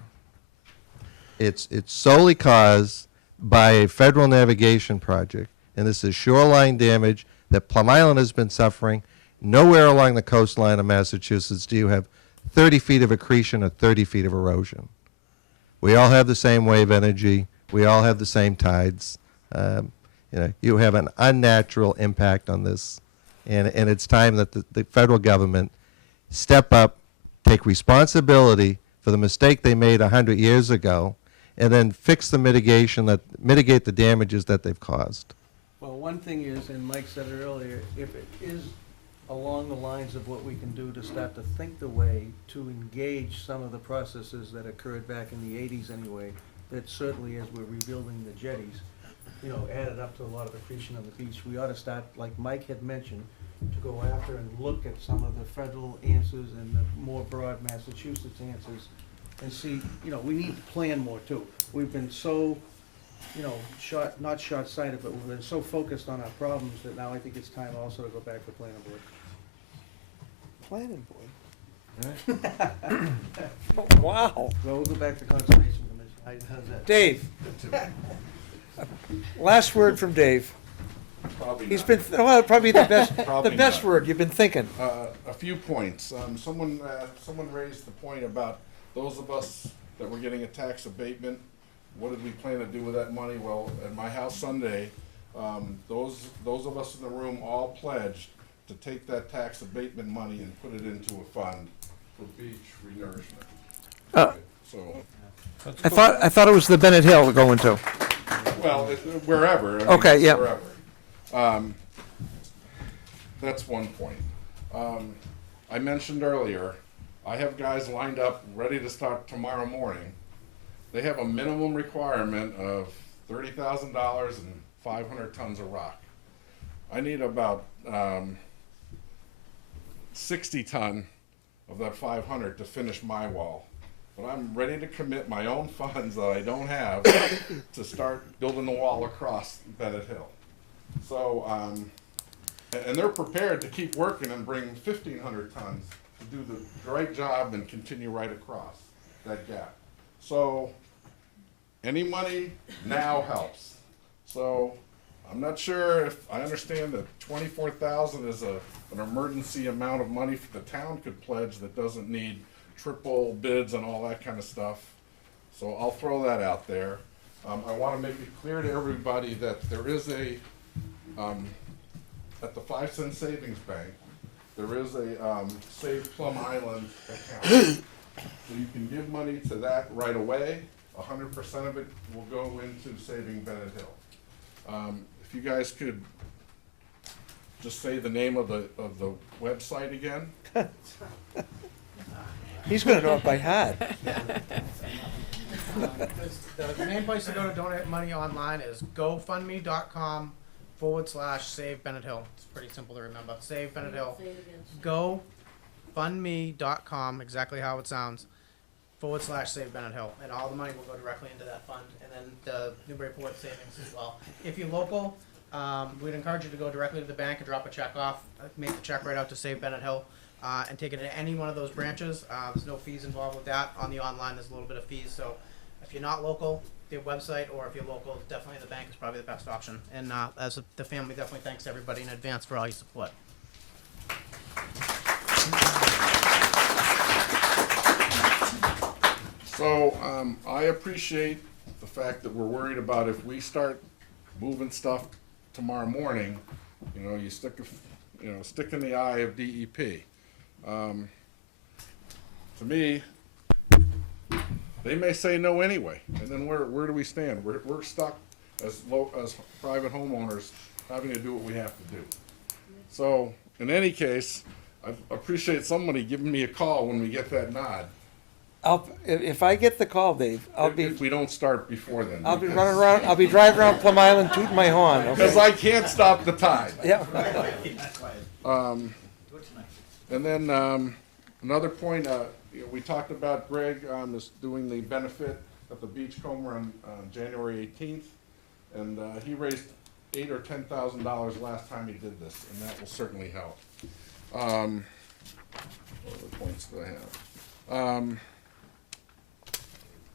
It's solely caused by a federal navigation project, and this is shoreline damage that Plum Island has been suffering. Nowhere along the coastline of Massachusetts do you have 30 feet of accretion or 30 feet of erosion. We all have the same wave energy. We all have the same tides. You have an unnatural impact on this, and it's time that the federal government step up, take responsibility for the mistake they made 100 years ago, and then fix the mitigate the damages that they've caused. Well, one thing is, and Mike said it earlier, if it is along the lines of what we can do to start to think the way to engage some of the processes that occurred back in the 80s anyway, that certainly as we're rebuilding the jetties, added up to a lot of accretion on the beach. We ought to start, like Mike had mentioned, to go after and look at some of the federal answers and the more broad Massachusetts answers and see, we need to plan more too. We've been so, not short-sighted, but we've been so focused on our problems that now I think it's time also to go back to planning board. Planning board? Wow. Well, we'll go back to Conservation Commission. How's that? Dave. Last word from Dave. Probably He's not. been, well, probably the best, Probably the best not. word you've been thinking. A few points. Someone raised the point about those of us that were getting a tax abatement. What did we plan to do with that money? Well, at my house Sunday, those of us in the room all pledged to take that tax abatement money and put it into a fund for beach renourishment. So, I thought it was the Bennett Hill we're going to. well, wherever. I mean, Okay, yeah. Wherever. That's one point. I mentioned earlier, I have guys lined up ready to start tomorrow morning. They have a minimum requirement of $30,000 and 500 tons of rock. I need about 60 ton of that 500 to finish my wall. But I'm ready to commit my own funds that I don't have to start building the wall across Bennett Hill. So, and they're prepared to keep working and bring 1,500 tons to do the right job and continue right across that gap. So, any money now helps. So, I'm not sure if I understand that 24,000 is an emergency amount of money the town could pledge that doesn't need triple bids and all that kind of stuff. So I'll throw that out there. I want to make it clear to everybody that there is at the 5-cent savings bank, there is a Save Plum Island account. So you can give money to that right away. 100% of it will go into saving Bennett Hill. If you guys could just say the name of the website again. He's going to know it by heart. The main place to go to donate money online is gofundme.com/Save Bennett Hill. It's pretty simple to remember. Save Bennett Hill. GoFundMe.com, exactly how it sounds, /Save Bennett Hill. And all the money will go directly into that fund. And then the Newburyport savings as well. If you're local, we'd encourage you to go directly to the bank and drop a check off. Make the check right out to Save Bennett Hill. And take it to any one of those branches. There's no fees involved with that. On the online, there's a little bit of fees. So if you're not local, their website, or if you're local, definitely the bank is probably the best option. And as the family, definitely thanks everybody in advance for all your support. So I appreciate the fact that we're worried about if we start moving stuff tomorrow morning, you stick in the eye of DEP. To me, they may say no anyway, and then where do we stand? We're stuck as private homeowners having to do what we have to do. So in any case, I appreciate somebody giving me a call when we get that nod. If I get the call, Dave, If we don't start before then. I'll be running around. I'll be driving around Plum Island tooting my horn. Okay? Because I can't stop the tide. Yeah. And then another point, we talked about Greg is doing the benefit at the Beachcomber on January 18th, and he raised $8,000 or $10,000 last time he did this, and that will certainly help. What other points do I have?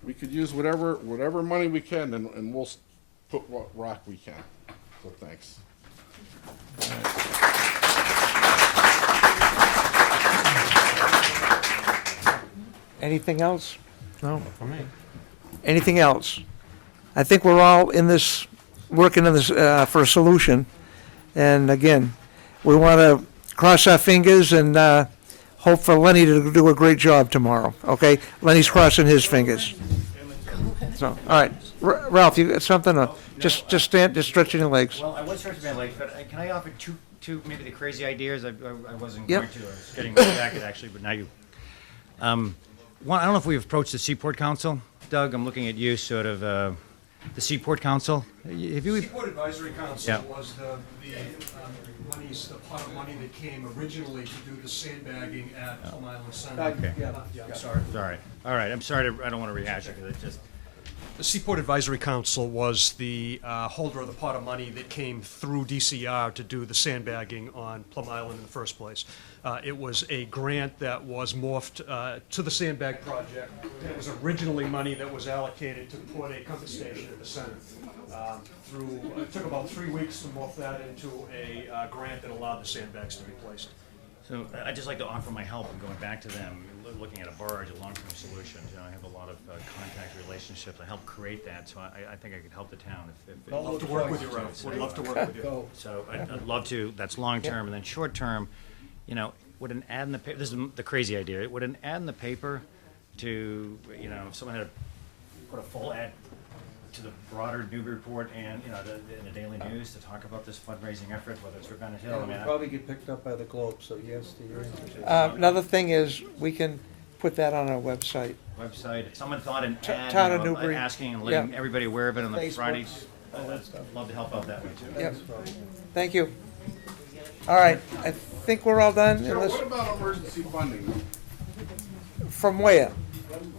We could use whatever money we can, and we'll put what rock we can. So thanks. Anything else? No? For me. Anything else? I think we're all in this, working in this, for a solution. And again, we want to cross our fingers and hope for Lenny to do a great job tomorrow, okay? Lenny's crossing his fingers. So, all right. Ralph, you got something, or just stretching your legs? Well, I was stretching my legs, but can I offer two maybe the crazy ideas? I wasn't Yep. going to. I was getting back at actually, but now you. One, I don't know if we've approached the Seaport Council. Doug, I'm looking at you, sort of, the Seaport Council. Have you? Seaport Advisory Council Yeah. was the pot of money that came originally to do the sandbagging at Plum Island Center. Okay. Yeah, I'm sorry. Sorry. All right. I'm sorry. I don't want to rehash it because it just. The Seaport Advisory Council was the holder of the pot of money that came through DCR to do the sandbagging on Plum Island in the first place. It was a grant that was morphed to the sandbag project. It was originally money that was allocated to put a compass station at the center. It took about 3 weeks to morph that into a grant that allowed the sandbags to be placed. So I'd just like to offer my help in going back to them, looking at a barge, a long-term solution. You know, I have a lot of contact relationships. I helped create that, so I think I could help the town if I'd love to work with you, Ralph. Would love to work with you. So I'd love to. That's long-term, and then short-term, you know, would an ad in the paper? This is the crazy idea. Would an ad in the paper to, you know, if someone had put a full ad to the broader Newbury Report and, you know, in the Daily News to talk about this fundraising effort, whether it's for Bennett Hill. Yeah, I it'll mean, probably get picked up by the Globe, so yes to your answer. Another thing is, we can put that on our website. Website. If someone thought an ad, Town of you know, Newbury. asking and letting Yeah. everybody aware of it on the Facebook, Fridays, all that I'd stuff. love to help out that way too. Yep. Thank you. All right, I think we're all done. Joe, unless- what about emergency funding From where?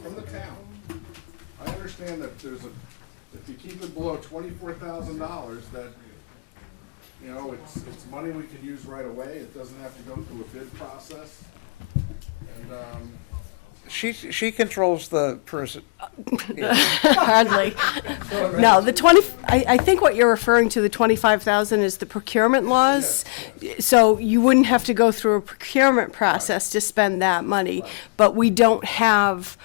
from the town? I understand that if you keep it below $24,000, that, you know, it's money we could use right away. It doesn't have to go through a bid process. And, She controls the person. Hardly. No, I think what you're referring to, the 25,000 is the procurement laws. So you wouldn't have to go through a procurement process to spend that money. But we don't have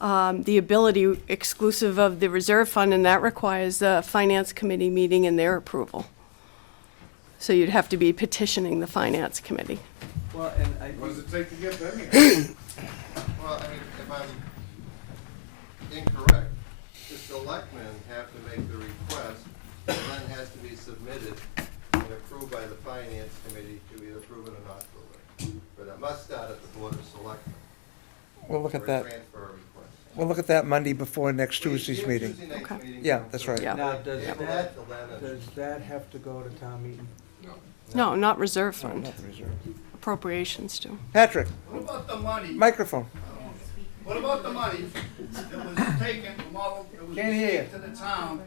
the ability exclusive of the reserve fund, and that requires a finance committee meeting and their approval. So you'd have to be petitioning the finance committee. Well, and what does it take to get them here? Well, I mean, if I'm incorrect, the selectmen have to make the request, and then has to be submitted and approved by the finance committee to either approve it or not approve it. But it must start at the board of selectmen. We'll look at for a that. transfer request. We'll look at that Monday before next Tuesday's meeting. Tuesday night's Okay. meeting Yeah, comes that's first. right. Yeah. now, does Table that, till then and- does that have to go to town meeting? No, not reserve fund. Not the reserve. Appropriations do. Patrick, What about the money? microphone. What about the money that was taken from all, that was Can't hear received to the town,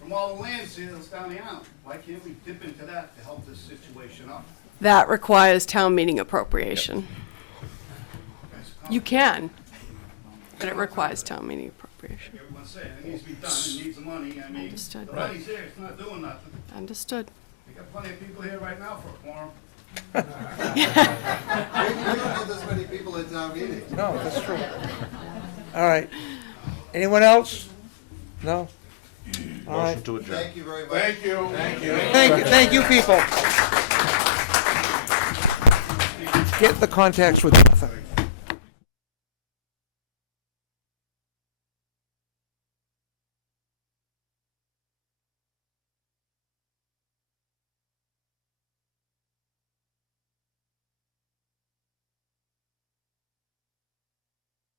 from all the land sales down the island? Why can't we dip into that to help this situation out? That requires town meeting appropriation. You can, but it requires town meeting appropriation. Everyone's saying it needs to be done, it needs the money, I mean, Understood. the money's there, it's not doing nothing. Understood. We got plenty of people here right now for a quorum. We don't have this many people at town meeting. No, that's true. All right. Anyone else? No? All right. Thank you very much. Thank you. Thank you. Thank you, people. Get the contacts with Martha.